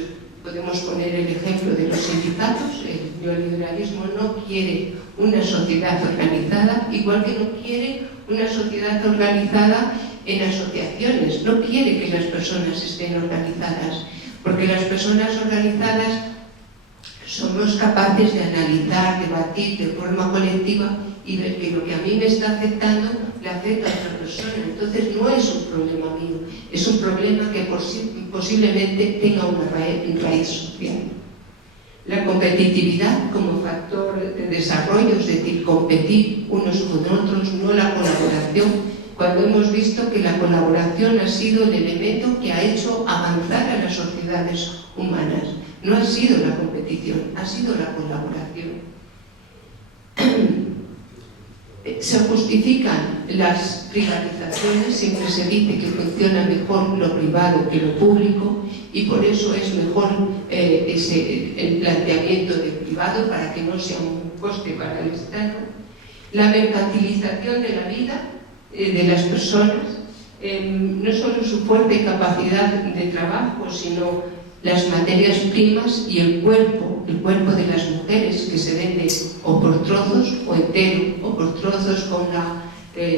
podemos poner el ejemplo de los sindicatos. El neoliberalismo no quiere una sociedad organizada, igual que no quiere una sociedad organizada en asociaciones, no quiere que las personas estén organizadas, porque las personas organizadas somos capaces de analizar, debatir de forma colectiva y ver que lo que a mí me está afectando le afecta a otra persona. Entonces no es un problema mío, es un problema que posiblemente tenga una raíz social. La competitividad como factor de desarrollo, es decir, competir unos con otros, no la colaboración, cuando hemos visto que la colaboración ha sido el elemento que ha hecho avanzar a las sociedades humanas. No ha sido la competición, ha sido la colaboración. Se justifican las privatizaciones, siempre se dice que funciona mejor lo privado que lo público y por eso es mejor el planteamiento de privado para que no sea un coste para el Estado. La mercantilización de la vida de las personas, no solo su fuerte capacidad de trabajo, sino las materias primas y el cuerpo de las mujeres que se vende o por trozos o entero, o por trozos con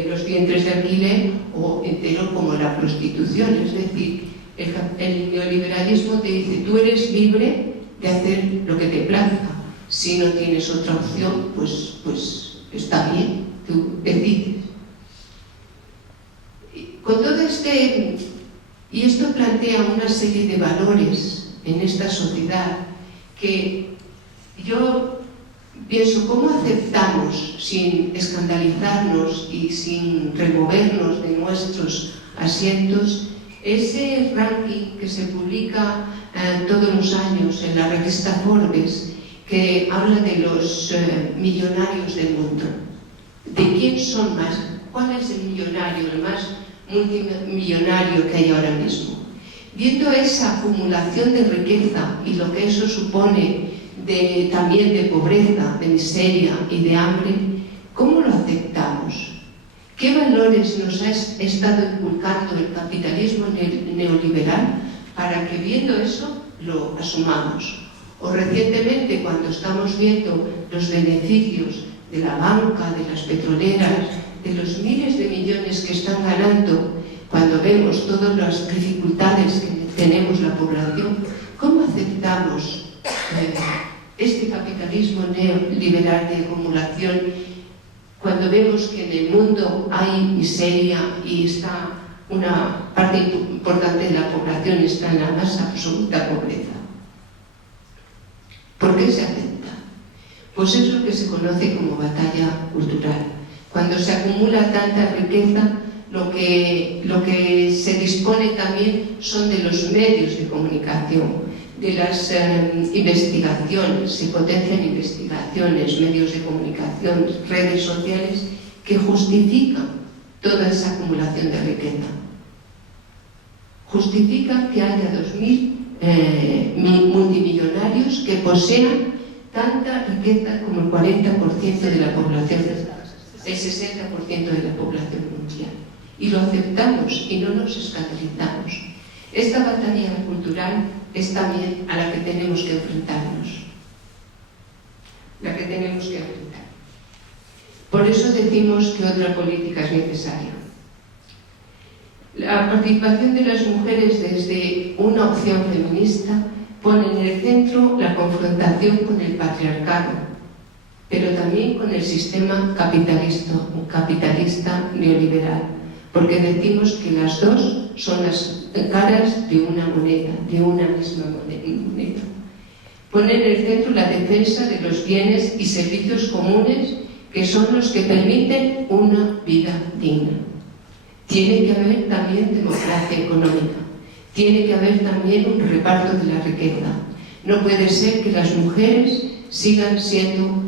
los vientres de alquiler o entero como la prostitución. Es decir, el neoliberalismo te dice, tú eres libre de hacer lo que te plazca. Si no tienes otra opción, pues está bien, tú decides. Con todo y esto plantea una serie de valores en esta sociedad que yo pienso, ¿cómo aceptamos sin escandalizarnos y sin removernos de nuestros asientos ese ranking que se publica todos los años en la revista Forbes, que habla de los millonarios del mundo? ¿De quién son más? ¿Cuál es el millonario, el más multimillonario que hay ahora mismo? Viendo esa acumulación de riqueza y lo que eso supone también de pobreza, de miseria y de hambre, ¿cómo lo aceptamos? ¿Qué valores nos ha estado inculcando el capitalismo neoliberal para que viendo eso lo asumamos? O recientemente, cuando estamos viendo los beneficios de la banca, de las petroleras, de los miles de millones que están ganando, cuando vemos todas las dificultades que tenemos la población, ¿cómo aceptamos este capitalismo neoliberal de acumulación cuando vemos que en el mundo hay miseria y está una parte importante de la población está en la más absoluta pobreza. ¿Por qué se acepta? Pues es lo que se conoce como batalla cultural. Cuando se acumula tanta riqueza, lo que se dispone también son de los medios de comunicación, de las investigaciones, se potencian investigaciones, medios de comunicación, redes sociales que justifican toda esa acumulación de riqueza. Justifican que haya 2.000 multimillonarios que posean tanta riqueza como el 40% de la población, el 60% de la población mundial. Y lo aceptamos y no nos escandalizamos. Esta batalla cultural es también a la que tenemos que enfrentarnos. La que tenemos que enfrentar. Por eso decimos que otra política es necesaria. La participación de las mujeres desde una opción feminista pone en el centro la confrontación con el patriarcado, pero también con el sistema capitalista neoliberal, porque decimos que las dos son las caras de una moneda, de una misma moneda. Pone en el centro la defensa de los bienes y servicios comunes que son los que permiten una vida digna. Tiene que haber también democracia económica. Tiene que haber también un reparto de la riqueza. No puede ser que las mujeres sigan siendo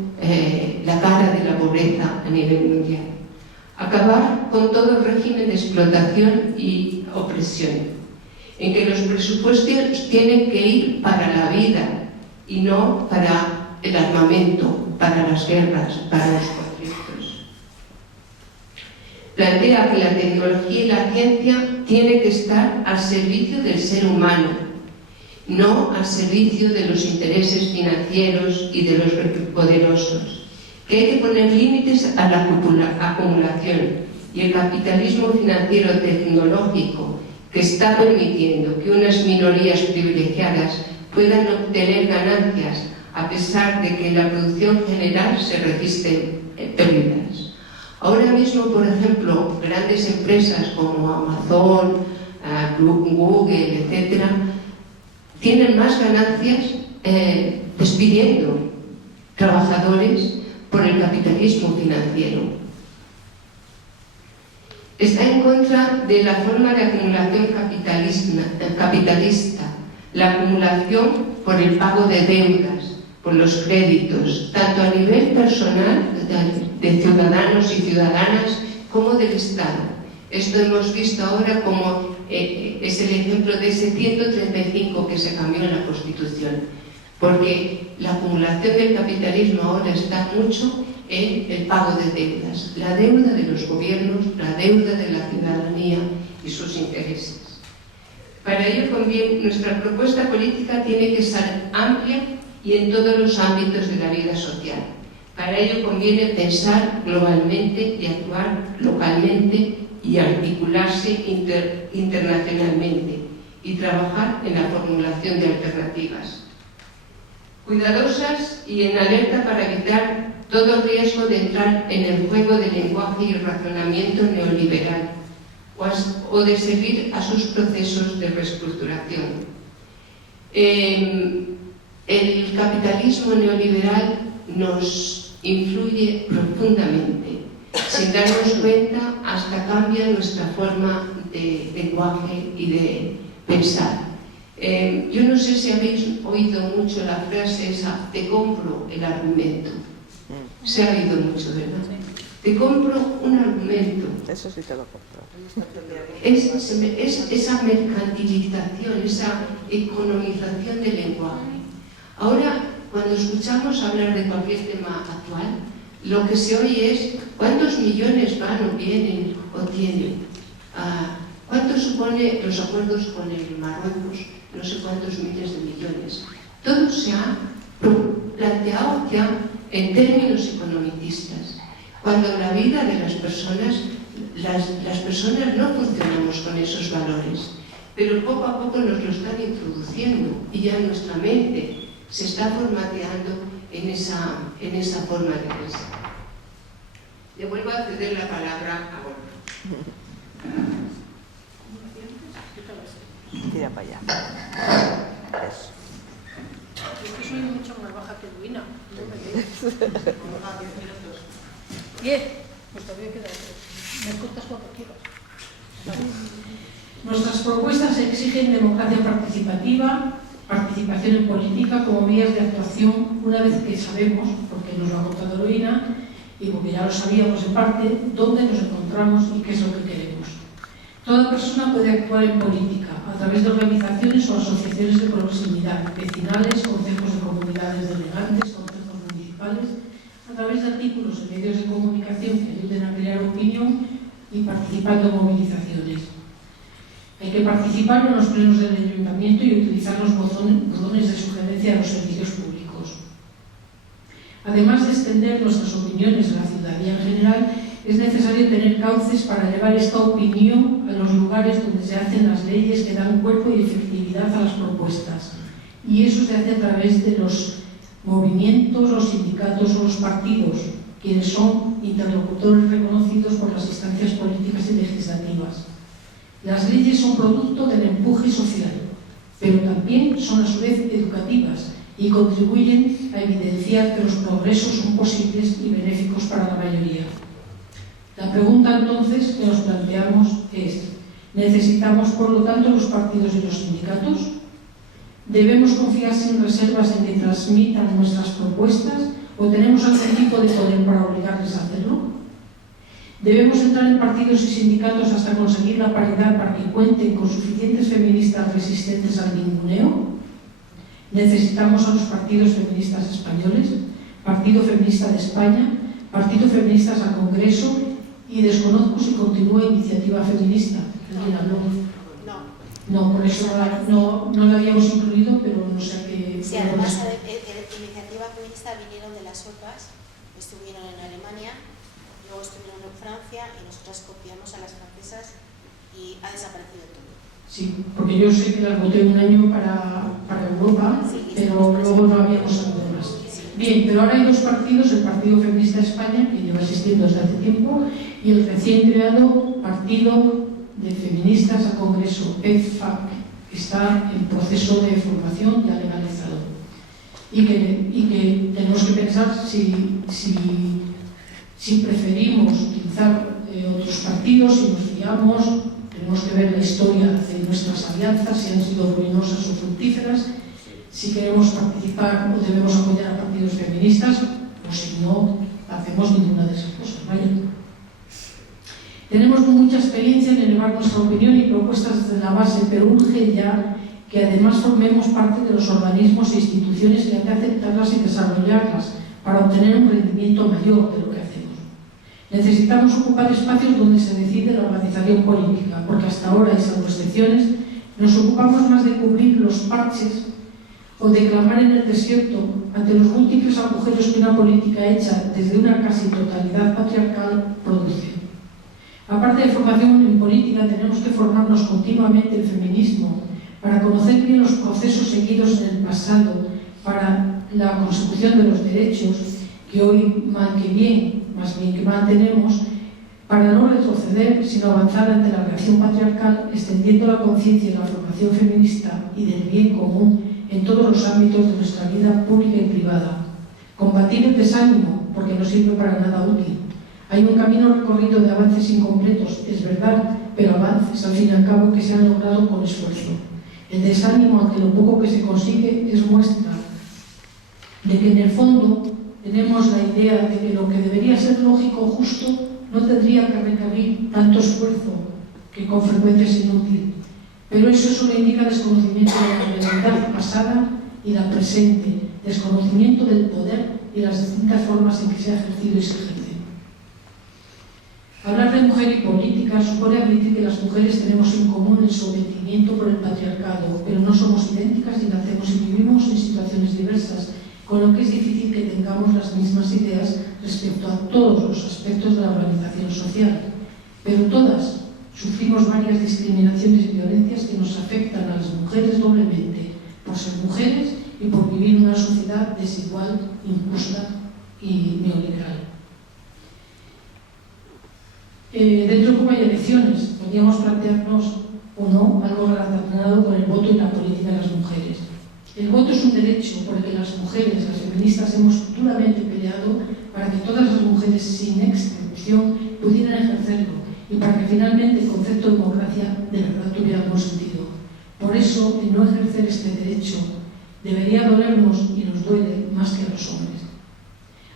la cara de la pobreza a nivel mundial. Acabar con todo régimen de explotación y opresión, en que los presupuestos tienen que ir para la vida y no para el armamento, para las guerras, para los conflictos. Plantea que la tecnología y la ciencia tiene que estar al servicio del ser humano, no al servicio de los intereses financieros y de los poderosos, que hay que poner límites a la acumulación, y el capitalismo financiero tecnológico que está permitiendo que unas minorías privilegiadas puedan obtener ganancias a pesar de que en la producción general se registren pérdidas. Ahora mismo, por ejemplo, grandes empresas como Amazon, Google, etc., tienen más ganancias despidiendo trabajadores por el capitalismo financiero. Está en contra de la forma de acumulación capitalista, la acumulación por el pago de deudas, por los créditos, tanto a nivel personal de ciudadanos y ciudadanas como del Estado. Esto hemos visto ahora como es el ejemplo de ese 135 que se cambió en la Constitución, porque la acumulación del capitalismo ahora está mucho en el pago de deudas, la deuda de los gobiernos, la deuda de la ciudadanía y sus intereses. Para ello conviene, nuestra propuesta política tiene que ser amplia y en todos los ámbitos de la vida social. Para ello conviene pensar globalmente y actuar localmente y articularse internacionalmente y trabajar en la formulación de alternativas cuidadosas y en alerta para evitar todo riesgo de entrar en el juego del lenguaje y razonamiento neoliberal o de servir a sus procesos de reestructuración. El capitalismo neoliberal nos influye profundamente. Sin darnos cuenta, hasta cambia nuestra forma de lenguaje y de pensar. Yo no sé si habéis oído mucho la frase esa, te compro el argumento. Se ha oído mucho, ¿verdad? Te compro un argumento. Eso sí te lo compro. Es esa mercantilización, esa economización del lenguaje. Ahora, cuando escuchamos hablar de cualquier tema actual, lo que se oye es cuántos millones van o vienen o tienen. ¿Cuánto supone los acuerdos con el Marruecos? No sé cuántos miles de millones. Todo se ha planteado ya en términos economicistas. Cuando la vida de las personas no funcionamos con esos valores, pero poco a poco nos lo están introduciendo y ya nuestra mente se está formateando en esa forma de pensar. Le vuelvo a ceder la palabra a Borja. Tira para allá. Eso. Yo que soy mucho más baja que Duina. No me veis. 10 minutos. 10. Pues todavía queda 3. Me cortas cuando quieras. Nuestras propuestas exigen democracia participativa, participación en política como vías de actuación una vez que sabemos, porque nos lo ha contado Eloína y porque ya lo sabíamos en parte, dónde nos encontramos y qué es lo que queremos. Toda persona puede actuar en política a través de organizaciones o asociaciones de proximidad, vecinales, consejos de comunidades delegantes, consejos municipales, a través de artículos en medios de comunicación que ayuden a crear opinión y participando en movilizaciones. Hay que participar en los plenos del ayuntamiento y utilizar los botones de sugerencia de los servicios públicos. Además de extender nuestras opiniones a la ciudadanía en general, es necesario tener cauces para llevar esta opinión a los lugares donde se hacen las leyes que dan cuerpo y efectividad a las propuestas. Y eso se hace a través de los movimientos, los sindicatos o los partidos, quienes son interlocutores reconocidos por las instancias políticas y legislativas. Las leyes son producto del empuje social, pero también son a su vez educativas y contribuyen a evidenciar que los progresos son posibles y benéficos para la mayoría. La pregunta entonces que nos planteamos es: ¿necesitamos por lo tanto los partidos y los sindicatos? ¿Debemos confiar sin reservas en que transmitan nuestras propuestas o tenemos algún tipo de poder para obligarles a hacerlo? ¿Debemos entrar en partidos y sindicatos hasta conseguir la paridad para que cuenten con suficientes feministas resistentes al ninguneo? ¿Necesitamos a los partidos feministas españoles, Partido Feminista de España, Partido Feministas al Congreso y desconozco si continúa Iniciativa Feminista? No, por eso no lo habíamos incluido, pero no sé qué... Sí, además Iniciativa Feminista vinieron de las OPAs, estuvieron en Alemania, luego estuvieron en Francia y nosotras copiamos a las francesas y ha desaparecido todo. Sí, porque yo sé que las voté un año para Europa, sí, pero luego no habíamos salido más. Sí. Bien, pero ahora hay dos partidos, el Partido Feminista de España, que lleva existiendo desde hace tiempo, y el recién creado Partido de Feministas al Congreso, PFAC, que está en proceso de formación ya legalizado. Y que tenemos que pensar si preferimos utilizar otros partidos, si nos fiamos, tenemos que ver la historia de nuestras alianzas, si han sido ruinosas o fructíferas, si queremos participar o debemos apoyar a partidos feministas, o si no hacemos ninguna de esas cosas. Vaya. Tenemos mucha experiencia en elevar nuestra opinión y propuestas desde la base, pero urge ya que además formemos parte de los organismos e instituciones que han de aceptarlas y desarrollarlas para obtener un rendimiento mayor de lo que hacemos. Necesitamos ocupar espacios donde se decide la organización política, porque hasta ahora, y salvo excepciones, nos ocupamos más de cubrir los parches o de clamar en el desierto ante los múltiples agujeros que una política hecha desde una casi totalidad patriarcal produce. Aparte de formación en política, tenemos que formarnos continuamente en feminismo para conocer bien los procesos seguidos en el pasado para la consecución de los derechos que hoy mal que bien, más bien que mal tenemos, para no retroceder, sino avanzar ante la reacción patriarcal, extendiendo la conciencia de la formación feminista y del bien común en todos los ámbitos de nuestra vida pública y privada. Combatir el desánimo, porque no sirve para nada útil. Hay un camino recorrido de avances incompletos, es verdad, pero avances, al fin y al cabo, que se han logrado con esfuerzo. El desánimo ante lo poco que se consigue es muestra de que en el fondo tenemos la idea de que lo que debería ser lógico o justo no tendría que requerir tanto esfuerzo, que con frecuencia es inútil. Pero eso solo indica desconocimiento de la realidad pasada y la presente, desconocimiento del poder y las distintas formas en que se ha ejercido y se ejerce. Hablar de mujer y política supone admitir que las mujeres tenemos en común el sometimiento por el patriarcado, pero no somos idénticas y nacemos y vivimos en situaciones diversas, con lo que es difícil que tengamos las mismas ideas respecto a todos los aspectos de la organización social. Pero todas sufrimos varias discriminaciones y violencias que nos afectan a las mujeres doblemente, por ser mujeres y por vivir en una sociedad desigual, injusta y neoliberal. Dentro de poco hay elecciones, podríamos plantearnos o no algo relacionado con el voto y la política de las mujeres. El voto es un derecho por el que las mujeres, las feministas, hemos duramente peleado para que todas las mujeres, sin excepción, pudieran ejercerlo y para que finalmente el concepto de democracia de verdad tuviera algún sentido. Por eso, el no ejercer este derecho debería dolernos y nos duele más que a los hombres.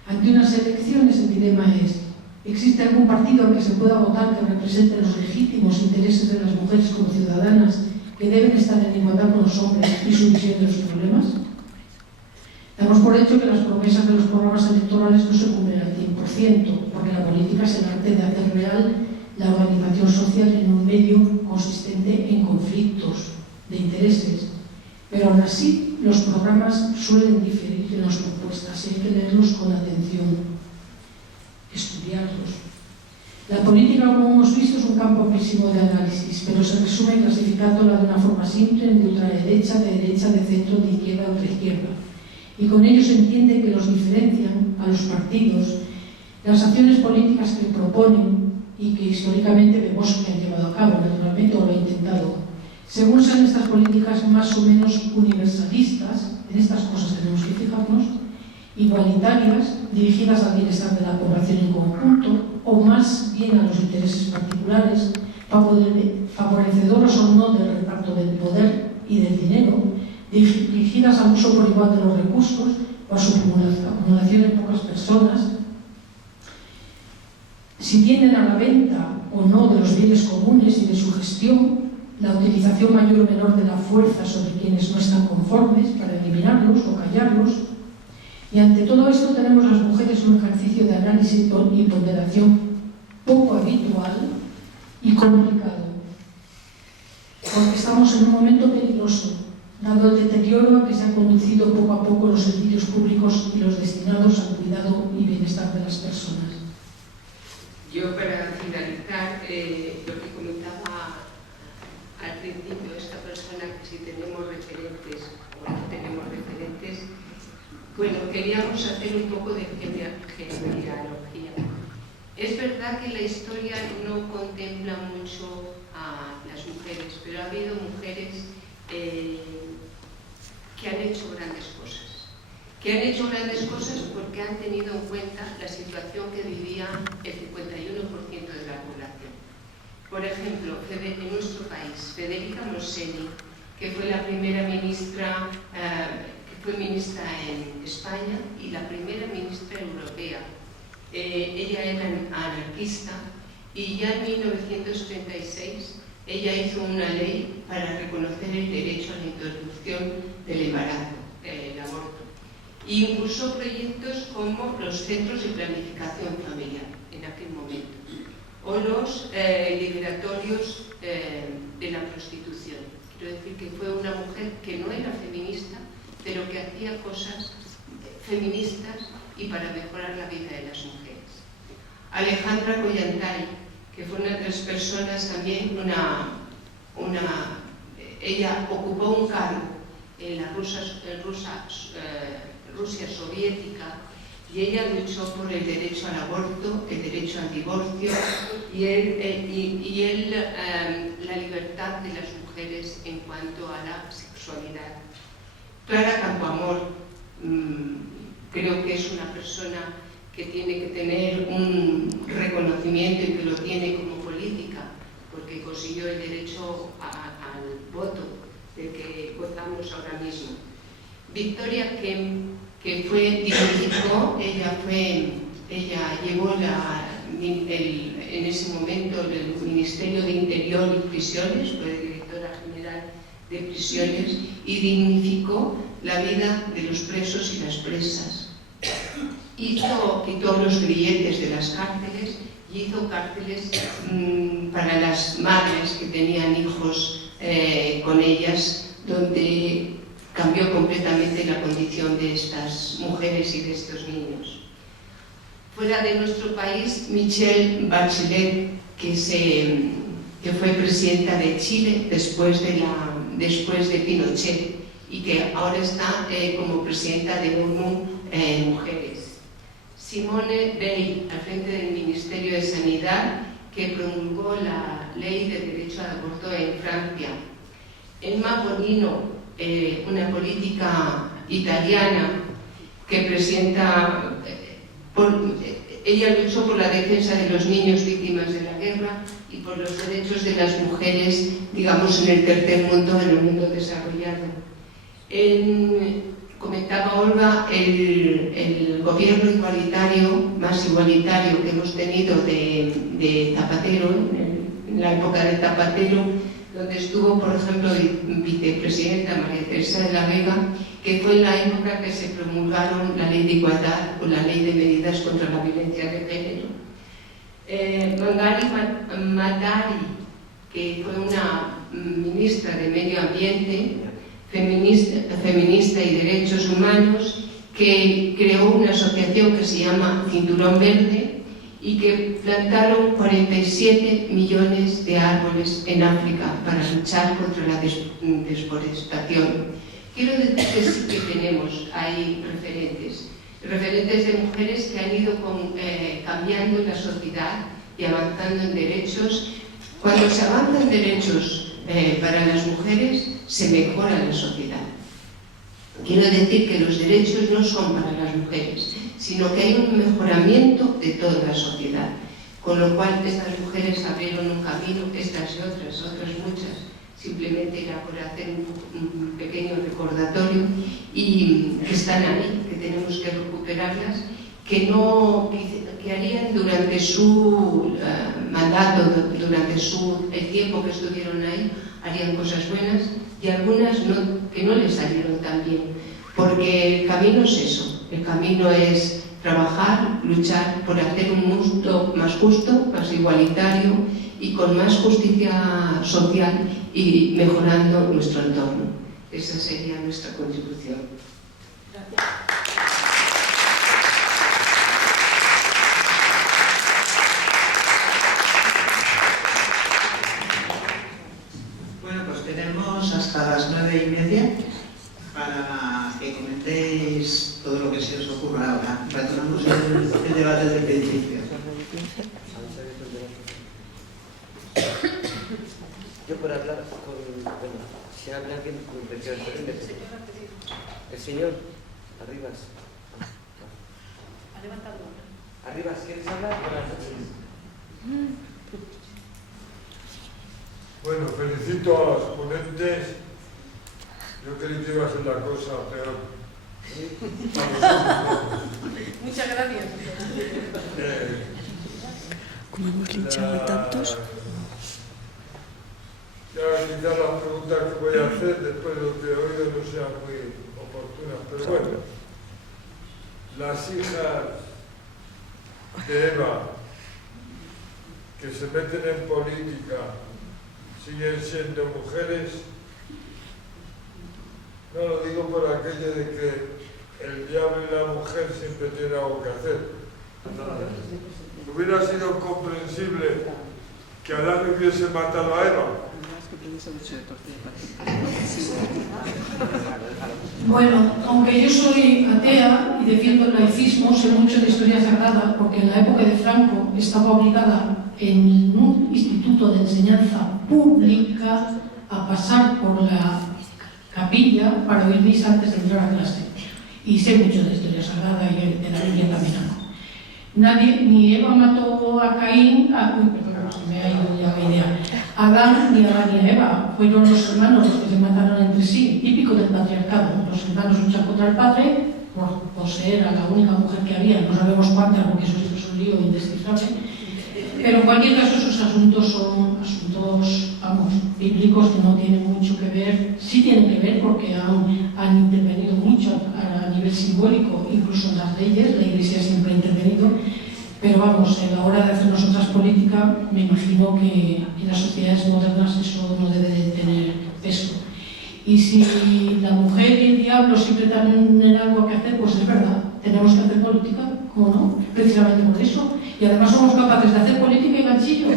Ante unas elecciones, el dilema es: ¿existe algún partido al que se pueda votar que represente los legítimos intereses de las mujeres como ciudadanas que deben estar en igualdad con los hombres y su visión de los problemas? Damos por hecho que las promesas de los programas electorales no se cumplen al 100%, porque la política es el arte de hacer real la organización social en un medio consistente en conflictos de intereses. Pero aún así, los programas suelen diferir de las propuestas y hay que leerlos con atención, estudiarlos. La política, como hemos visto, es un campo amplísimo de análisis, pero se resume clasificándola de una forma simple en de ultraderecha, de derecha, de centro, de izquierda o de izquierda. Y con ello se entiende que los diferencian a los partidos las acciones políticas que proponen y que históricamente vemos que han llevado a cabo, naturalmente, o lo han intentado. Según sean estas políticas más o menos universalistas, en estas cosas tenemos que fijarnos, igualitarias, dirigidas al bienestar de la población en conjunto, o más bien a los intereses particulares, favorecedoras o no del reparto del poder y del dinero, dirigidas al uso por igual de los recursos o a su acumulación en pocas personas, si tienden a la venta o no de los bienes comunes y de su gestión, la utilización mayor o menor de la fuerza sobre quienes no están conformes para eliminarlos o callarlos. Y ante todo esto tenemos las mujeres un ejercicio de análisis y ponderación poco habitual y complicado, porque estamos en un momento peligroso, dado el deterioro a que se han conducido poco a poco los servicios públicos y los destinados al cuidado y bienestar de las personas. Yo, para finalizar, lo que comentaba al principio, esta persona, que si tenemos referentes o no tenemos referentes, bueno, queríamos hacer un poco de genealogía. Es verdad que la historia no contempla mucho a las mujeres, pero ha habido mujeres que han hecho grandes cosas. Que han hecho grandes cosas porque han tenido en cuenta la situación que vivía el 51% de la población. Por ejemplo, en nuestro país, Federica Montseny, que fue la primera ministra, fue ministra en España y la primera ministra europea. Ella era anarquista y ya en 1936 ella hizo una ley para reconocer el derecho a la interrupción del embarazo, el aborto, y impulsó proyectos como los centros de planificación familiar en aquel momento o los liberatorios de la prostitución. Quiero decir que fue una mujer que no era feminista, pero que hacía cosas feministas y para mejorar la vida de las mujeres. Alejandra Kollontai, que fue una de las personas también, ella ocupó un cargo en la Rusia soviética y ella luchó por el derecho al aborto, el derecho al divorcio y la libertad de las mujeres en cuanto a la sexualidad. Clara Campoamor, creo que es una persona que tiene que tener un reconocimiento y que lo tiene como política, porque consiguió el derecho al voto del que gozamos ahora mismo. Victoria Kemp, que dignificó, ella llevó en ese momento el Ministerio de Interior y Prisiones, fue directora general de prisiones y dignificó la vida de los presos y las presas. Quitó los grilletes de las cárceles y hizo cárceles para las madres que tenían hijos con ellas, donde cambió completamente la condición de estas mujeres y de estos niños. Fuera de nuestro país, Michelle Bachelet, que fue presidenta de Chile después de Pinochet y que ahora está como presidenta de ONU Mujeres. Simone Veil, al frente del Ministerio de Sanidad que promulgó la ley de derecho al aborto en Francia. Emma Bonino, una política italiana que presenta, ella luchó por la defensa de los niños víctimas de la guerra y por los derechos de las mujeres, digamos, en el tercer mundo, en el mundo desarrollado. Comentaba Olga, el gobierno igualitario, más igualitario que hemos tenido de Zapatero, en la época de Zapatero, donde estuvo, por ejemplo, vicepresidenta María Teresa de la Vega, que fue en la época que se promulgaron la ley de igualdad o la ley de medidas contra la violencia de género. Mangari Matari, que fue una ministra de Medio Ambiente, feminista y derechos humanos, que creó una asociación que se llama Cinturón Verde y que plantaron 47 millones de árboles en África para luchar contra la desforestación. Quiero decir que sí que tenemos ahí referentes de mujeres que han ido cambiando la sociedad y avanzando en derechos. Cuando se avanza en derechos para las mujeres, se mejora la sociedad. Quiero decir que los derechos no son para las mujeres, sino que hay un mejoramiento de toda la sociedad. Con lo cual, estas mujeres abrieron un camino, estas y otras muchas. Simplemente era por hacer un pequeño recordatorio y que están ahí, que tenemos que recuperarlas, que harían durante su mandato, durante el tiempo que estuvieron ahí, harían cosas buenas y algunas que no les salieron tan bien. Porque el camino es eso, el camino es trabajar, luchar por hacer un mundo más justo, más igualitario y con más justicia social y mejorando nuestro entorno. Esa sería nuestra contribución. Gracias. Bueno, pues tenemos hasta las 9:30 para que comentéis todo lo que se os ocurra ahora. Retomamos el debate del principio. Yo por hablar con... Bueno, si habla alguien con intención de... El señor, Arribas. Arribas, ¿quieres hablar? Buenas noches. Bueno, felicito a los ponentes. Yo creí que iba a ser la cosa peor. Muchas gracias. Como hemos linchado a tantos. Ya quizás las preguntas que voy a hacer después de lo que he oído no sean muy oportunas, pero bueno, las hijas de Eva que se meten en política siguen siendo mujeres. No lo digo por aquello de que el diablo y la mujer siempre tienen algo que hacer. Hubiera sido comprensible que Adán hubiese matado a Eva. Bueno, aunque yo soy atea y defiendo el laicismo, sé mucho de historia sagrada, porque en la época de Franco estaba obligada en un instituto de enseñanza pública a pasar por la capilla para oír misa antes de entrar a clase. Y sé mucho de historia sagrada y de la Biblia también. Nadie, ni Eva mató a Caín, se me ha ido ya la idea. Adán ni a Eva, fueron los hermanos los que se mataron entre sí, típico del patriarcado. Los hermanos luchan contra el padre por ser a la única mujer que había, no sabemos cuántas porque eso es un lío indescifrable. Pero en cualquier caso esos asuntos son asuntos, vamos, bíblicos que no tienen mucho que ver, sí tienen que ver porque han intervenido mucho a nivel simbólico, incluso en las leyes, la Iglesia siempre ha intervenido, pero vamos, a la hora de hacer nosotras política, me imagino que en las sociedades modernas eso no debe de tener peso. Y si la mujer y el diablo siempre tienen algo que hacer, pues es verdad, tenemos que hacer política, ¿cómo no? Precisamente por eso. Y además somos capaces de hacer política y ganchillo.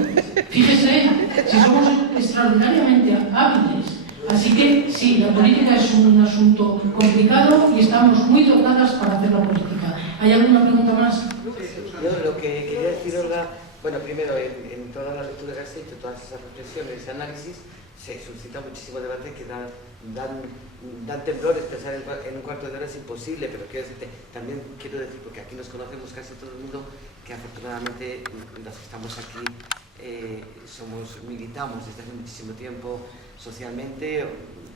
Fíjese, si somos extraordinariamente hábiles. Así que sí, la política es un asunto complicado y estamos muy dotadas para hacer la política. ¿Hay alguna pregunta más? Yo lo que quería decir, Olga, Bueno, primero, en toda la lectura que has hecho, todas esas reflexiones, ese análisis, se suscita muchísimo debate que dan temblores. Pensar en un cuarto de hora es imposible, pero también quiero decir, porque aquí nos conocemos casi todo el mundo, que afortunadamente los que estamos aquí militamos desde hace muchísimo tiempo socialmente,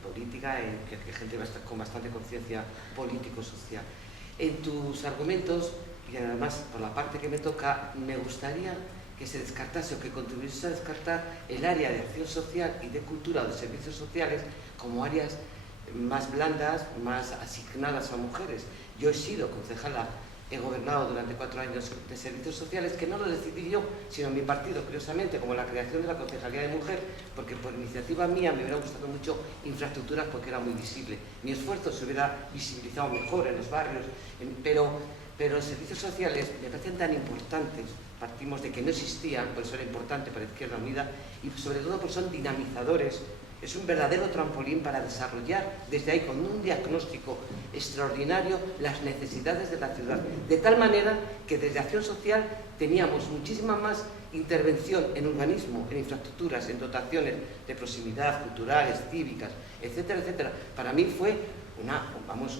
política, que gente con bastante conciencia político-social. En tus argumentos, y además por la parte que me toca, me gustaría que se descartase o que contribuyese a descartar el área de acción social y de cultura o de servicios sociales como áreas más blandas, más asignadas a mujeres. Yo he sido concejala, he gobernado durante 4 años de servicios sociales, que no lo decidí yo, sino mi partido, curiosamente, como la creación de la Concejalía de Mujer, porque por iniciativa mía me hubiera gustado mucho infraestructuras porque era muy visible. Mi esfuerzo se hubiera visibilizado mejor en los barrios, pero los servicios sociales me parecen tan importantes, partimos de que no existían, por eso era importante para Izquierda Unida, y sobre todo porque son dinamizadores. Es un verdadero trampolín para desarrollar desde ahí, con un diagnóstico extraordinario, las necesidades de la ciudad. De tal manera que desde Acción Social teníamos muchísima más intervención en urbanismo, en infraestructuras, en dotaciones de proximidad, culturales, cívicas, etcétera, etcétera. Para mí fue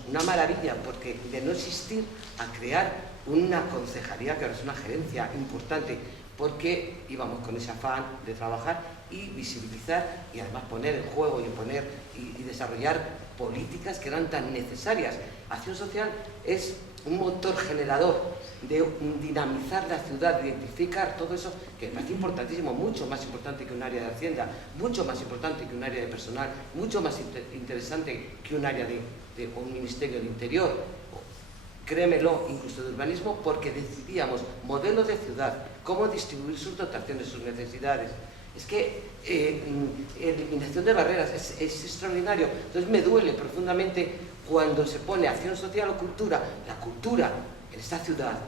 una maravilla, porque de no existir a crear una concejalía, que ahora es una gerencia importante, porque íbamos con ese afán de trabajar y visibilizar y además poner en juego y imponer y desarrollar políticas que eran tan necesarias. Acción Social es un motor generador de dinamizar la ciudad, de identificar todo eso que me parece importantísimo, mucho más importante que un área de Hacienda, mucho más importante que un área de personal, mucho más interesante que un área de un Ministerio de Interior, créemelo, incluso de urbanismo, porque decidíamos modelo de ciudad, cómo distribuir sus dotaciones, sus necesidades. Es que eliminación de barreras es extraordinario. Entonces me duele profundamente cuando se pone acción social o cultura. La cultura en esta ciudad,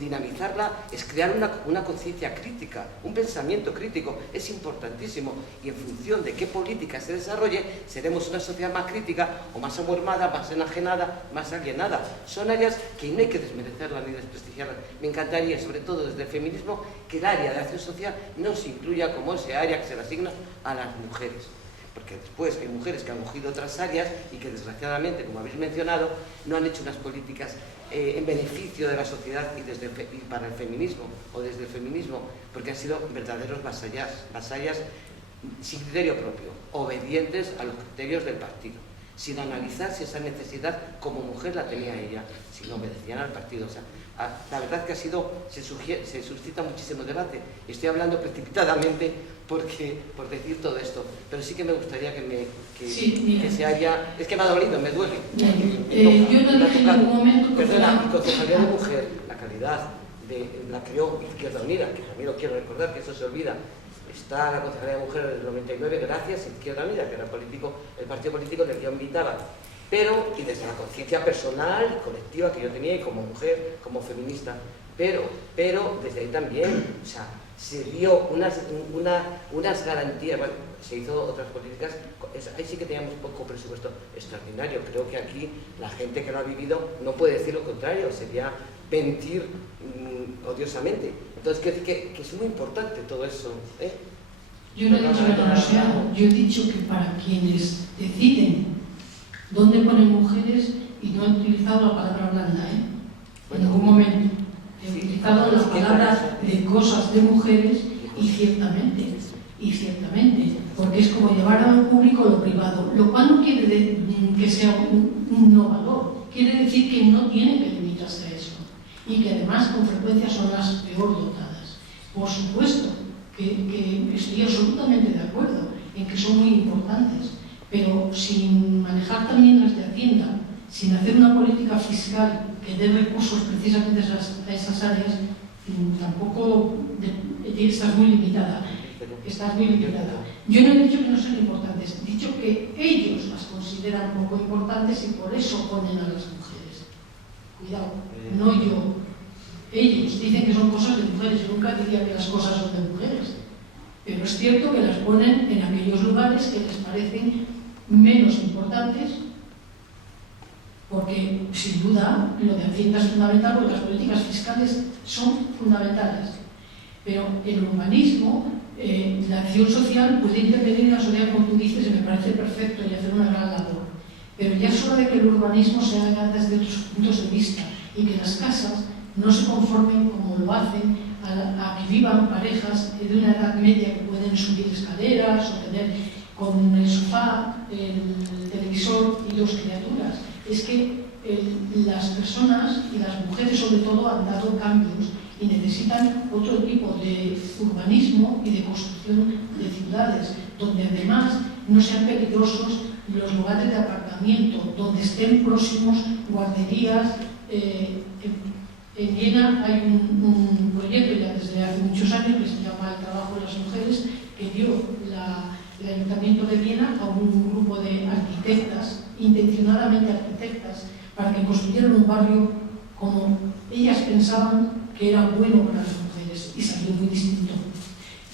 dinamizarla es crear una conciencia crítica, un pensamiento crítico, es importantísimo, y en función de qué política se desarrolle seremos una sociedad más crítica o más amormada, más enajenada, más alienada. Son áreas que no hay que desmerecerlas ni desprestigiarlas. Me encantaría, sobre todo desde el feminismo, que el área de acción social no se incluya como ese área que se le asigna a las mujeres, porque después hay mujeres que han cogido otras áreas y que desgraciadamente, como habéis mencionado, no han hecho unas políticas en beneficio de la sociedad y para el feminismo, o desde el feminismo, porque han sido verdaderos vasallas sin criterio propio, obedientes a los criterios del partido, sin analizar si esa necesidad como mujer la tenía ella, si no obedecían al partido. O sea, la verdad que se suscita muchísimo debate. Estoy hablando precipitadamente por decir todo esto, pero sí que me gustaría que se haya... Es que me ha dolido, me duele. Yo no dije en ningún momento... Perdona, mi Concejalía de Mujer, la calidad la creó Izquierda Unida, que también lo quiero recordar, que eso se olvida. Está la Concejalía de Mujer desde el 99 gracias a Izquierda Unida, que era el partido político del que yo militaba. Pero, y desde la conciencia personal y colectiva que yo tenía, y como mujer, como feminista, pero desde ahí también, o sea, se dio unas garantías. Bueno, se hizo otras políticas, ahí sí que teníamos poco presupuesto extraordinario. Creo que aquí la gente que lo ha vivido no puede decir lo contrario, sería mentir odiosamente. Entonces, que es muy importante todo eso, ¿eh? Yo no he dicho que no sea, yo he dicho que para quienes deciden dónde ponen mujeres, y no he utilizado la palabra blanda, en ningún momento. He utilizado la palabra de cosas de mujeres y ciertamente, porque es como llevar a lo público lo privado, lo cual no quiere decir que sea un no valor, quiere decir que no tiene que limitarse a eso, y que además con frecuencia son las peor dotadas. Por supuesto que estoy absolutamente de acuerdo en que son muy importantes, pero sin manejar también las de Hacienda, sin hacer una política fiscal que dé recursos precisamente a esas áreas, tampoco estás muy limitada. Yo no he dicho que no sean importantes, he dicho que ellos las consideran poco importantes y por eso ponen a las mujeres. Cuidado, no yo. Ellos dicen que son cosas de mujeres, yo nunca diría que las cosas son de mujeres, pero es cierto que las ponen en aquellos lugares que les parecen menos importantes, porque sin duda lo de Hacienda es fundamental, porque las políticas fiscales son fundamentales, Pero el urbanismo, la acción social puede intervenir en la sociedad, como tú dices, y me parece perfecto y hacer una gran labor. Pero ya es hora de que el urbanismo se haga desde otros puntos de vista y que las casas no se conformen como lo hacen a que vivan parejas de una edad media que pueden subir escaleras o tener con el sofá, el televisor y 2 criaturas. Es que las personas y las mujeres sobre todo han dado cambios y necesitan otro tipo de urbanismo y de construcción de ciudades, donde además no sean peligrosos los lugares de aparcamiento, donde estén próximos guarderías. En Viena hay un proyecto ya desde hace muchos años que se llama El trabajo de las mujeres, que dio el Ayuntamiento de Viena a un grupo de arquitectas, intencionadamente arquitectas, para que construyeran un barrio como ellas pensaban que era bueno para las mujeres, y salió muy distinto.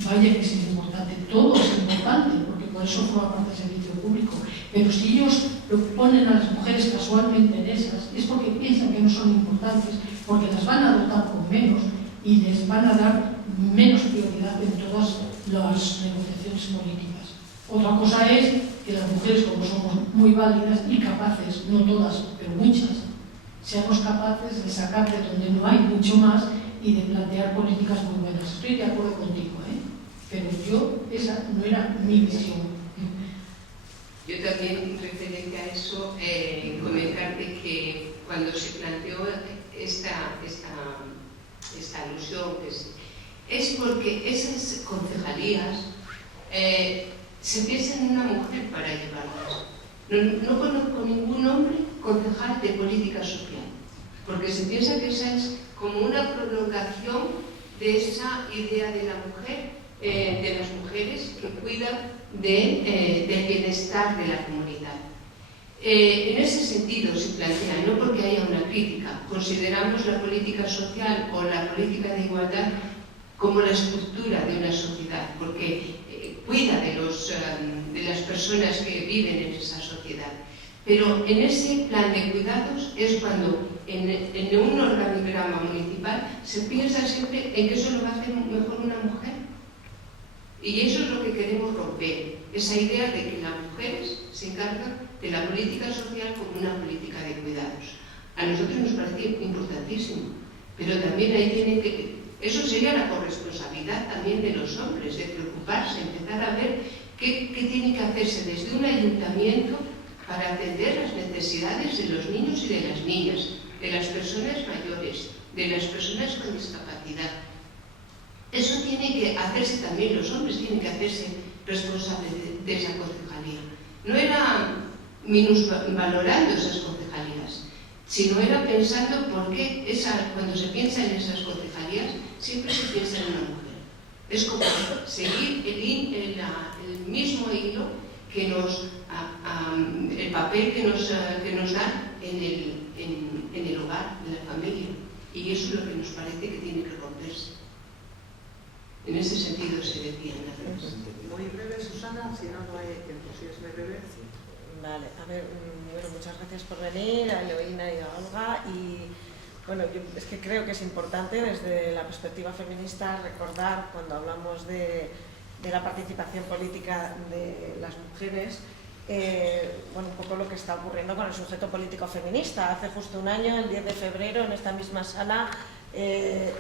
Vaya que es importante, todo es importante, porque por eso forma parte del servicio público. Pero si ellos ponen a las mujeres casualmente en esas, es porque piensan que no son importantes, porque las van a dotar con menos y les van a dar menos prioridad en todas las negociaciones políticas. Otra cosa es que las mujeres, como somos muy válidas y capaces, no todas, pero muchas, seamos capaces de sacar de donde no hay mucho más y de plantear políticas muy buenas. Estoy de acuerdo contigo, pero esa no era mi visión. Yo también, referente a eso, comentarte que cuando se planteó esta alusión, es porque esas concejalías se piensan en una mujer para llevarlas. No conozco ningún hombre concejal de política social, porque se piensa que esa es como una prolongación de esa idea de la mujer, de las mujeres que cuidan del bienestar de la comunidad. En ese sentido se plantea, no porque haya una crítica, consideramos la política social o la política de igualdad como la estructura de una sociedad, porque cuida de las personas que viven en esa sociedad. Pero en ese plan de cuidados es cuando en un organigrama municipal se piensa siempre en que eso lo va a hacer mejor una mujer. Y eso es lo que queremos romper, esa idea de que las mujeres se encargan de la política social como una política de cuidados. A nosotros nos parece importantísimo, pero también ahí tiene que... Eso sería la corresponsabilidad también de los hombres, de preocuparse, empezar a ver qué tiene que hacerse desde un ayuntamiento para atender las necesidades de los niños y de las niñas, de las personas mayores, de las personas con discapacidad. Eso tiene que hacerse también, los hombres tienen que hacerse responsables de esa concejalía. No era minusvalorando esas concejalías, sino era pensando por qué cuando se piensa en esas concejalías siempre se piensa en una mujer. Es como seguir el mismo hilo que el papel que nos da en el hogar, en la familia. Y eso es lo que nos parece que tiene que romperse. En ese sentido se decía en la representación. Muy breve, Susana, si no hay tiempo, si es muy breve. Vale, a ver, bueno, muchas gracias por venir, a Eloína y a Olga. Y bueno, yo es que creo que es importante desde la perspectiva feminista recordar cuando hablamos de la participación política de las mujeres, bueno, un poco lo que está ocurriendo con el sujeto político feminista. Hace justo un año, el 10 de febrero, en esta misma sala,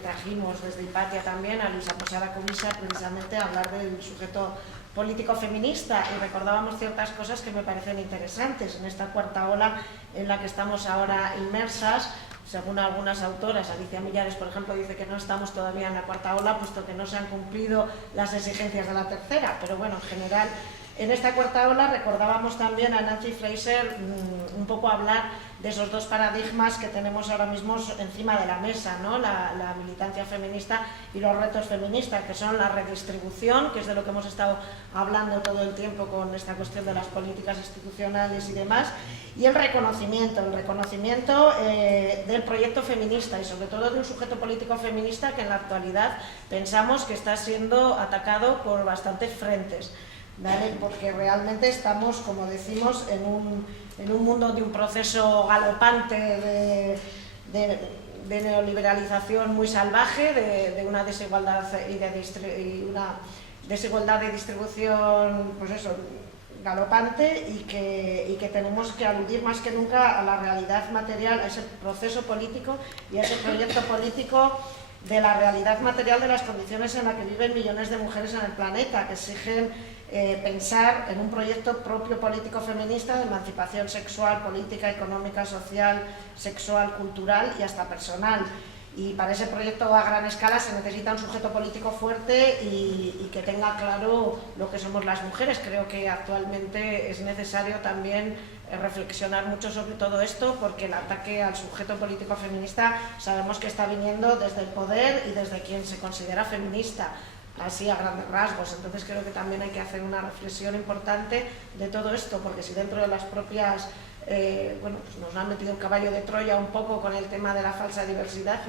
trajimos desde Hipatia también a Luisa Posada Cubisa precisamente a hablar del sujeto político feminista y recordábamos ciertas cosas que me parecen interesantes en esta cuarta ola en la que estamos ahora inmersas. Según algunas autoras, Alicia Millares, por ejemplo, dice que no estamos todavía en la cuarta ola puesto que no se han cumplido las exigencias de la tercera, pero bueno, en general en esta cuarta ola recordábamos también a Nancy Fraser un poco hablar de esos dos paradigmas que tenemos ahora mismo encima de la mesa, ¿no? La militancia feminista y los retos feministas, que son la redistribución, que es de lo que hemos estado hablando todo el tiempo con esta cuestión de las políticas institucionales y demás, y el reconocimiento del proyecto feminista y sobre todo de un sujeto político feminista que en la actualidad pensamos que está siendo atacado por bastantes frentes. ¿Vale? Porque realmente estamos, como decimos, en un mundo de un proceso galopante de neoliberalización muy salvaje, de una desigualdad y una desigualdad de distribución, pues eso, galopante, y que tenemos que aludir más que nunca a la realidad material, a ese proceso político y a ese proyecto político de la realidad material de las condiciones en las que viven millones de mujeres en el planeta, que exigen pensar en un proyecto propio político feminista de emancipación sexual, política, económica, social, sexual, cultural y hasta personal. Y para ese proyecto a gran escala se necesita un sujeto político fuerte y que tenga claro lo que somos las mujeres. Creo que actualmente es necesario también reflexionar mucho sobre todo esto, porque el ataque al sujeto político feminista sabemos que está viniendo desde el poder y desde quien se considera feminista, así a grandes rasgos. Entonces creo que también hay que hacer una reflexión importante de todo esto, porque si dentro de las propias bueno, pues nos han metido el caballo de Troya un poco con el tema de la falsa diversidad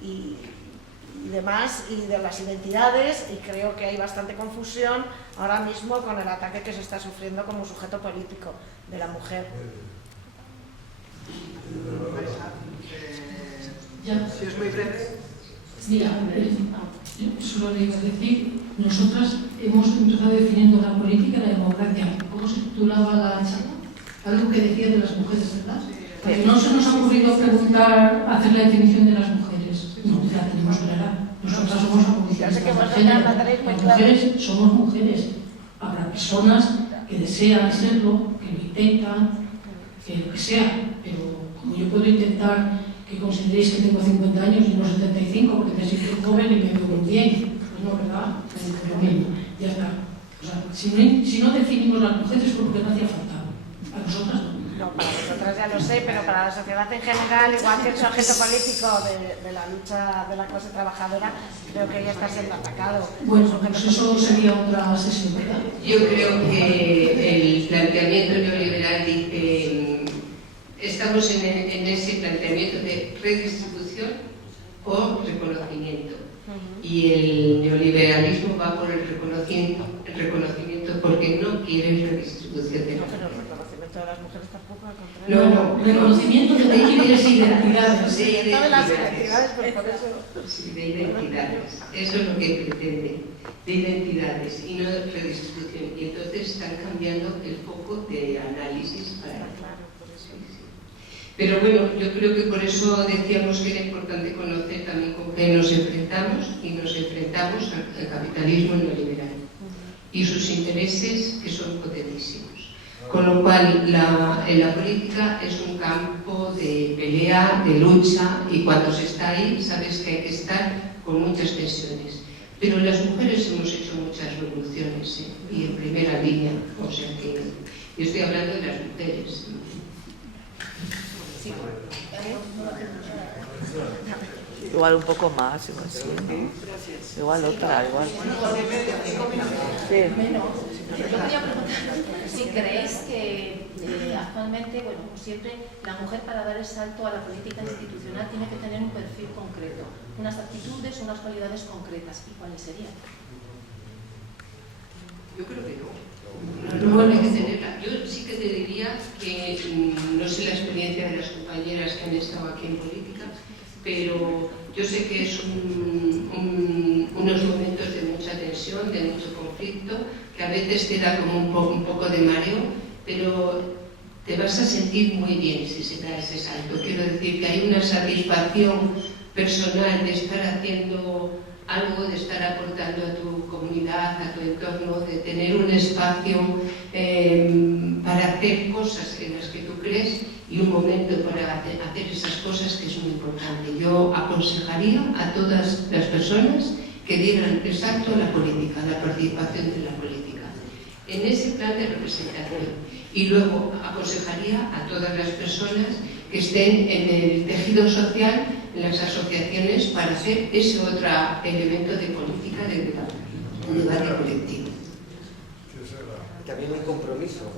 y demás, y de las identidades, y creo que hay bastante confusión ahora mismo con el ataque que se está sufriendo como sujeto político de la mujer. Si es muy breve. Mira, solo le iba a decir, nosotras hemos empezado definiendo la política y la democracia. ¿Cómo se titulaba la charla? Algo que decía de las mujeres, ¿verdad? Porque no se nos ha ocurrido preguntar, hacer la definición de las mujeres. No, la tenemos clara. Nosotras somos abolicionistas de género. Las mujeres somos mujeres. Habrá personas que desean serlo, que lo intentan, que lo que sea. Pero como yo puedo intentar que consideréis que tengo 50 años y no 75, porque me siento joven y me veo muy bien. Pues no, ¿verdad? Lo mismo. Ya está. O sea, si no definimos las mujeres, porque no hacía falta. ¿A nosotras no? No, para nosotras ya lo sé, pero para la sociedad en general, igual que el sujeto político de la lucha de la clase trabajadora, creo que ya está siendo atacado. Bueno, pues eso sería otra sesión, ¿verdad? Yo creo que el planteamiento neoliberal dice, estamos en ese planteamiento de redistribución o reconocimiento. Y el neoliberalismo va por el reconocimiento porque no quiere redistribución de la de las mujeres tampoco, al contrario. No, reconocimiento de las identidades. Sí, de las identidades, pues por eso. Sí, de identidades. Eso es lo que pretende, de identidades y no de redistribución. Y entonces están cambiando el foco de análisis para... Pero bueno, yo creo que por eso decíamos que era importante conocer también con qué nos enfrentamos, y nos enfrentamos al capitalismo neoliberal y sus intereses, que son potentísimos. Con lo cual, la política es un campo de pelea, de lucha, y cuando se está ahí, sabes que hay que estar con muchas tensiones. Pero las mujeres hemos hecho muchas revoluciones, y en primera línea, o sea que yo estoy hablando de las mujeres. Sí. Igual un poco más, igual sí, ¿no? Igual otra, igual. Sí. Yo quería preguntar si creéis que actualmente, bueno, como siempre, la mujer para dar el salto a la política institucional tiene que tener un perfil concreto, unas actitudes, unas cualidades concretas. ¿Y cuáles serían? Yo creo que no. No hay que tenerla. Yo sí que te diría que no sé la experiencia de las compañeras que han estado aquí en política, pero yo sé que es unos momentos de mucha tensión, de mucho conflicto, que a veces te da como un poco de mareo, pero te vas a sentir muy bien si se da ese salto. Quiero decir que hay una satisfacción personal de estar haciendo algo, de estar aportando a tu comunidad, a tu entorno, de tener un espacio para hacer cosas en las que tú crees y un momento para hacer esas cosas, que es muy importante. Yo aconsejaría a todas las personas que dieran el salto a la política, a la participación de la política, en ese plan de representación. Y luego aconsejaría a todas las personas que estén en el tejido social, en las asociaciones, para hacer ese otro elemento de política de debate colectivo. También un compromiso,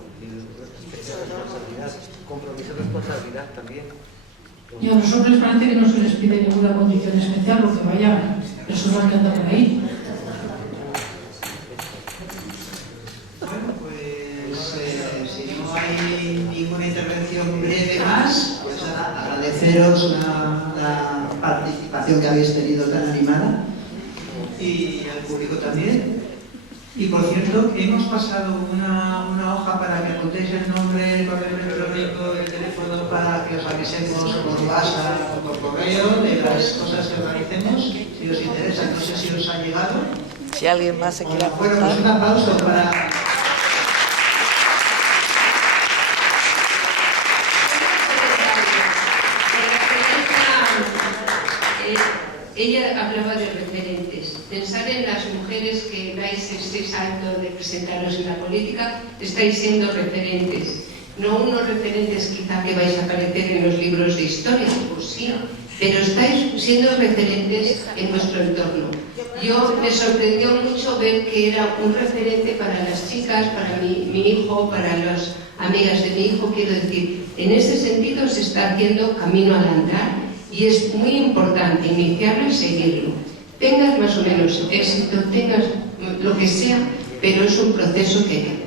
responsabilidad, compromiso y responsabilidad también. Y a los hombres parece que no se les pide ninguna condición especial, porque vaya personas que andan por ahí. Bueno, pues si no hay ninguna intervención breve más, pues nada, agradeceros la presentación que habéis tenido tan animada y al público también. Y por cierto, hemos pasado una hoja para que apuntéis el nombre, el correo electrónico, el teléfono para que os avisemos por WhatsApp o por correo de las cosas que organicemos, si os interesa. No sé si os ha llegado. Si alguien más se quiere Bueno, apuntar. pues un aplauso para... Ella hablaba de referentes. Pensar en las mujeres que dais este salto de presentaros en la política, estáis siendo referentes. No unos referentes quizá que vais a aparecer en los libros de historia, pues sí, pero estáis siendo referentes en vuestro entorno. Yo me sorprendió mucho ver que era un referente para las chicas, para mi hijo, para las amigas de mi hijo. Quiero decir, en ese sentido se está haciendo camino al andar. Y es muy importante iniciarlo y seguirlo. Tengas más o menos éxito, tengas lo que sea, pero es un proceso que hay.